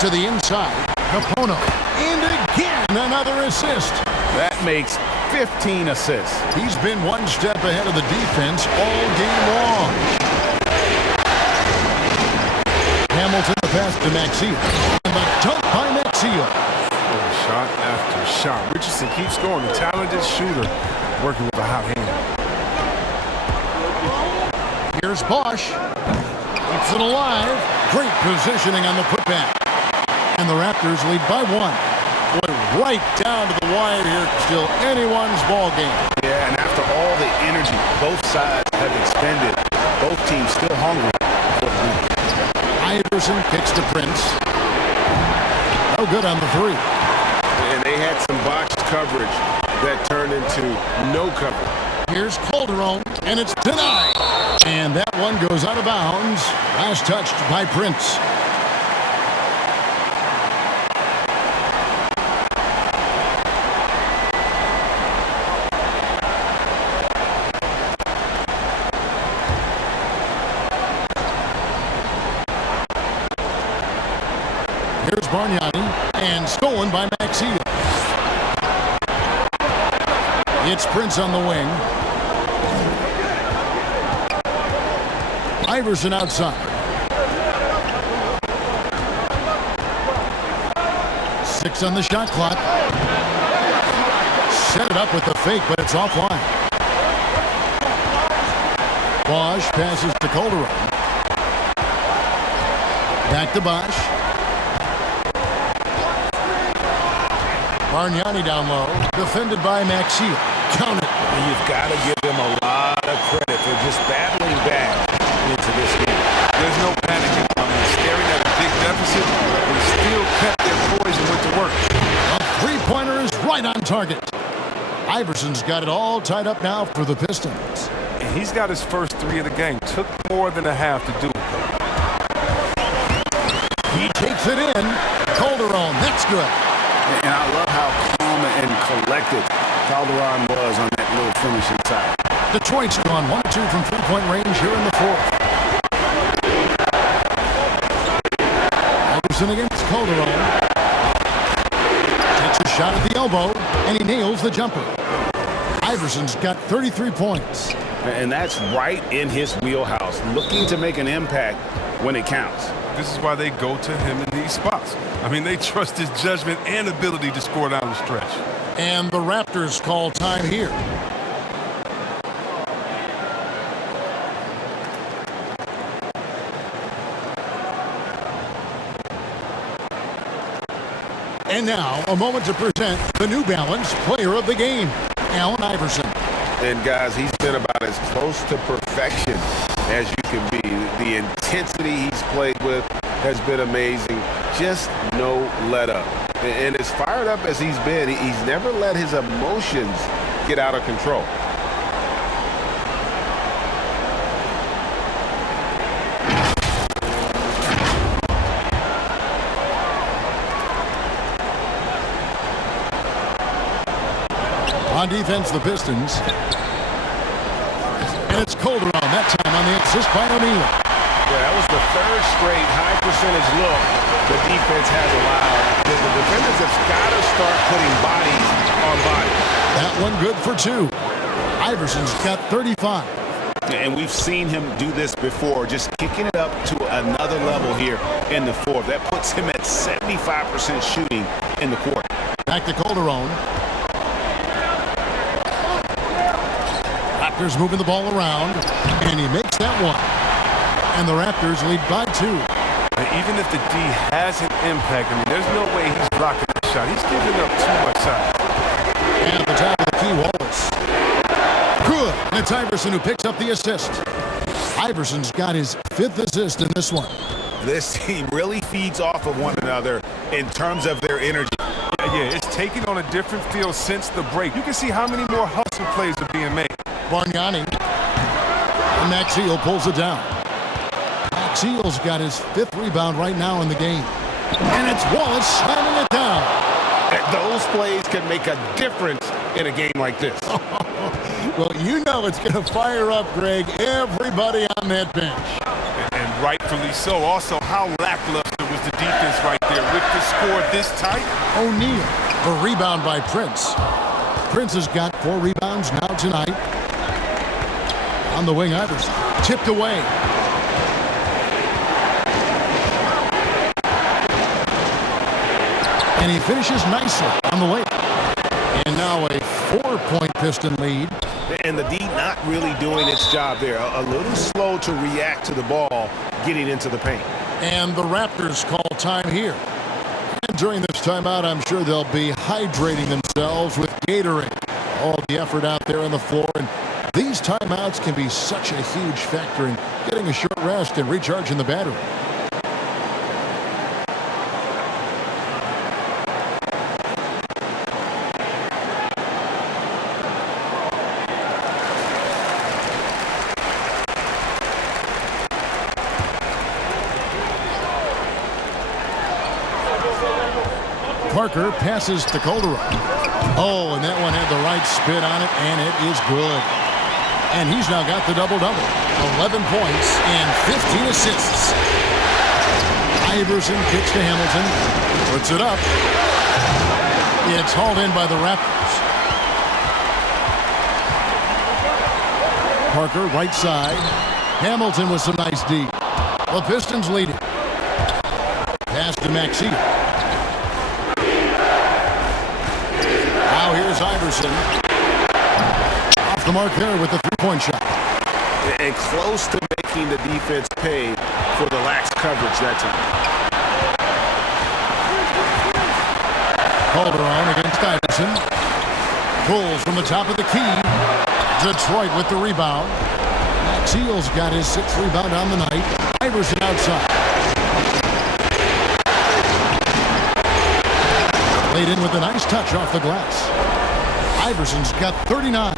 To the inside. Capona. And again, another assist. That makes 15 assists. He's been one step ahead of the defense all game long. Hamilton, the pass to Maxiel. And the dunk by Maxiel. Oh, shot after shot. Richardson keeps going. A talented shooter working with a hot hand. Here's Bosh. Keeps it alive. Great positioning on the putback. And the Raptors lead by 1. Boy, right down to the wire here. Still anyone's ball game. Yeah, and after all the energy both sides have expended, both teams still hungry for the win. Iverson kicks to Prince. No good on the 3. And they had some botched coverage that turned into no coverage. Here's Calderon, and it's denied. And that one goes out of bounds. Last touched by Prince. Here's Bargnani, and stolen by Maxiel. It's Prince on the wing. Iverson outside. 6 on the shot clock. Set it up with the fake, but it's offline. Bosh passes to Calderon. Back to Bosh. Bargnani down low, defended by Maxiel. Count it. And you've got to give them a lot of credit for just battling back into this game. There's no panicking. Staring at a big deficit, they still kept their poise and went to work. A three-pointer is right on target. Iverson's got it all tied up now for the Pistons. And he's got his first 3 of the game. Took more than a half to do it. He takes it in. Calderon, that's good. And I love how calm and collected Calderon was on that little finishing side. Detroit's gone 1-2 from three-point range here in the 4th. Iverson against Calderon. Takes a shot at the elbow, and he nails the jumper. Iverson's got 33 points. And that's right in his wheelhouse, looking to make an impact when it counts. This is why they go to him in these spots. I mean, they trust his judgment and ability to score down the stretch. And the Raptors call time here. And now, a moment to present the New Balance Player of the Game, Allen Iverson. And guys, he's been about as close to perfection as you can be. The intensity he's played with has been amazing. Just no let up. And as fired up as he's been, he's never let his emotions get out of control. On defense, the Pistons. And it's Calderon, that time on the assist by O'Neal. Yeah, that was the third straight high percentage look the defense has allowed. The defenders have got to start putting bodies on bodies. That one good for 2. Iverson's got 35. And we've seen him do this before, just kicking it up to another level here in the fourth. That puts him at 75% shooting in the quarter. Back to Calderon. Raptors moving the ball around, and he makes that one. And the Raptors lead by 2. And even if the D has an impact, I mean, there's no way he's blocking that shot. He's giving up too much time. And at the top of the key, Wallace. Good. And it's Iverson who picks up the assist. Iverson's got his 5th assist in this one. This team really feeds off of one another in terms of their energy. Yeah, it's taking on a different feel since the break. You can see how many more hustle plays are being made. Bargnani. And Max Heel pulls it down. Max Heel's got his 5th rebound right now in the game. And it's Wallace slamming it down. Those plays can make a difference in a game like this. Well, you know it's going to fire up, Greg, everybody on that bench. And rightfully so. Also, how lackluster was the defense right there with the score this tight? O'Neal, the rebound by Prince. Prince has got 4 rebounds now tonight. On the wing, Iverson. Tipped away. And he finishes nicely on the way. And now a 4-point Piston lead. And the D not really doing its job there. A little slow to react to the ball getting into the paint. And the Raptors call time here. And during this timeout, I'm sure they'll be hydrating themselves with Gatorade. All the effort out there on the floor. And these timeouts can be such a huge factor in getting a short rest and recharging the battery. Parker passes to Calderon. Oh, and that one had the right spin on it, and it is good. And he's now got the double-double. 11 points and 15 assists. Iverson kicks to Hamilton. Puts it up. It's hauled in by the Raptors. Parker, right side. Hamilton with some nice D. The Pistons lead it. Pass to Maxey. Now here's Iverson. Off the mark there with the 3-point shot. And close to making the defense pay for the lax coverage that time. Calderon against Iverson. Pulls from the top of the key. Detroit with the rebound. Max Heel's got his 6th rebound on the night. Iverson outside. Laid in with a nice touch off the glass. Iverson's got 39.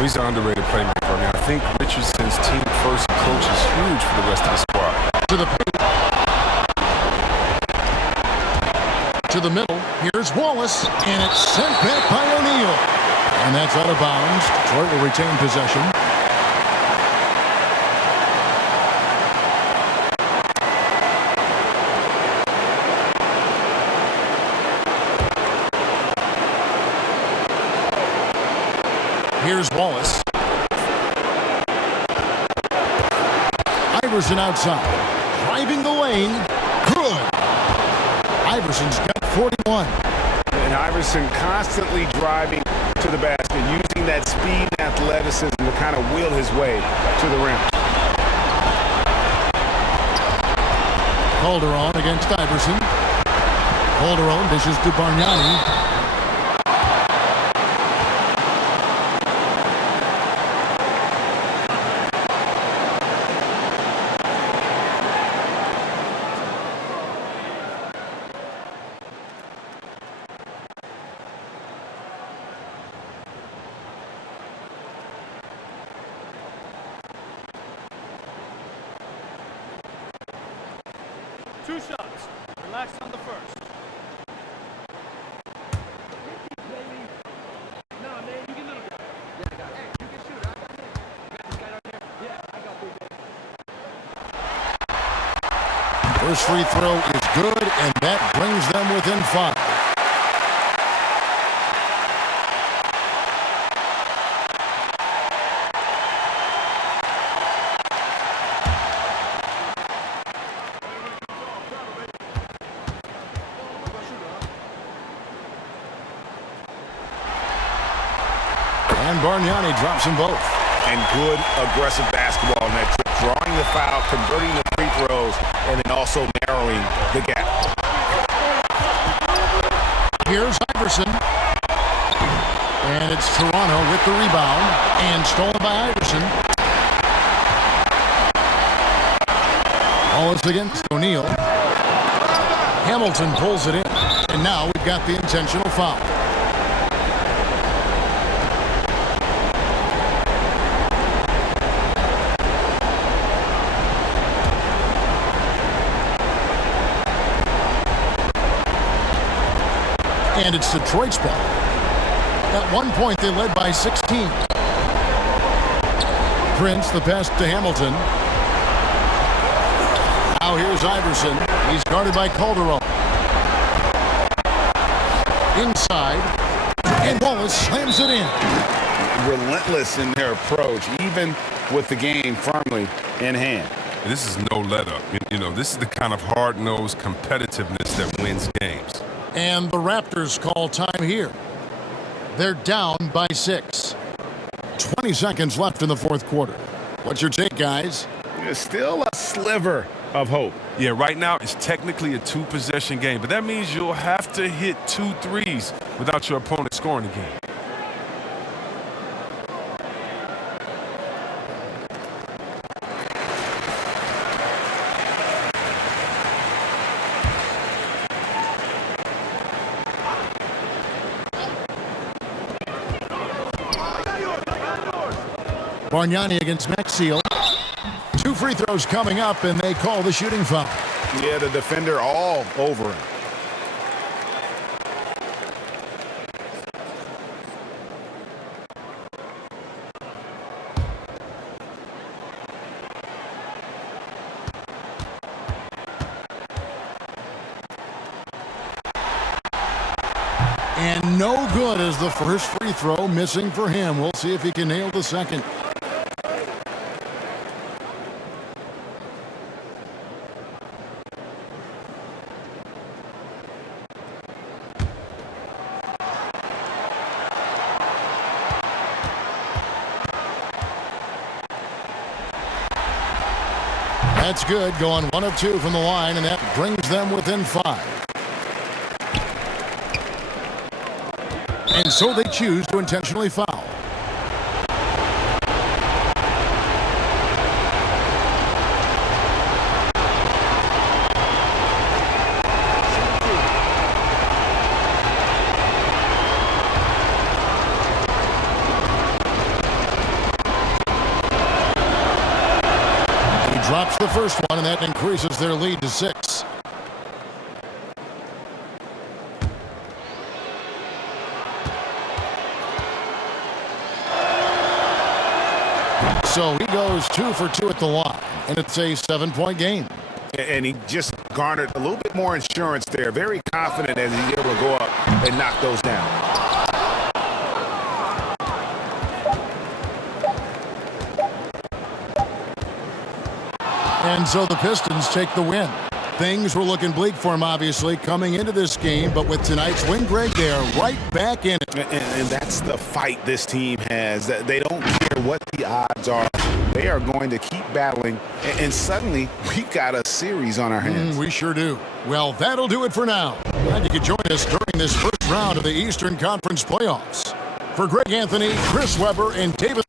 He's an underrated playmaker. I mean, I think Richardson's team-first approach is huge for the rest of the squad. To the paint. To the middle. Here's Wallace, and it's sent back by O'Neal. And that's out of bounds. Detroit will retain possession. Here's Wallace. Iverson outside. Driving the lane. Good. Iverson's got 41. And Iverson constantly driving to the basket, using that speed and athleticism to kind of wheel his way to the rim. Calderon against Iverson. Calderon dishes to Bargnani. Two shots. Relax on the first. First free throw is good, and that brings them within 5. And Bargnani drops them both. And good aggressive basketball in that trip. Drawing the foul, converting the free throws, and then also narrowing the gap. Here's Iverson. And it's Toronto with the rebound. And stolen by Iverson. All is against O'Neal. Hamilton pulls it in. And now we've got the intentional foul. And it's Detroit's ball. At one point, they led by 16. Prince, the pass to Hamilton. Now here's Iverson. He's guarded by Calderon. Inside. And Wallace slams it in. Relentless in their approach, even with the game firmly in hand. This is no let-up. You know, this is the kind of hard-nosed competitiveness that wins games. And the Raptors call time here. They're down by 6. 20 seconds left in the fourth quarter. What's your take, guys? There's still a sliver of hope. Yeah, right now it's technically a 2-possession game, but that means you'll have to hit 2 threes without your opponent scoring the game. Bargnani against Maxiel. 2 free throws coming up, and they call the shooting foul. Yeah, the defender all over him. And no good as the first free throw missing for him. We'll see if he can nail the second. That's good, going 1 of 2 from the line, and that brings them within 5. And so they choose to intentionally foul. Drops the first one, and that increases their lead to 6. So he goes 2 for 2 at the line, and it's a 7-point game. And he just garnered a little bit more insurance there. Very confident as he's able to go up and knock those down. And so the Pistons take the win. Things were looking bleak for them, obviously, coming into this game, but with tonight's win, Greg, they are right back in it. And that's the fight this team has. They don't care what the odds are. They are going to keep battling, and suddenly we've got a series on our hands. We sure do. Well, that'll do it for now. Glad you could join us during this first round of the Eastern Conference playoffs. For Greg Anthony, Chris Webber, and David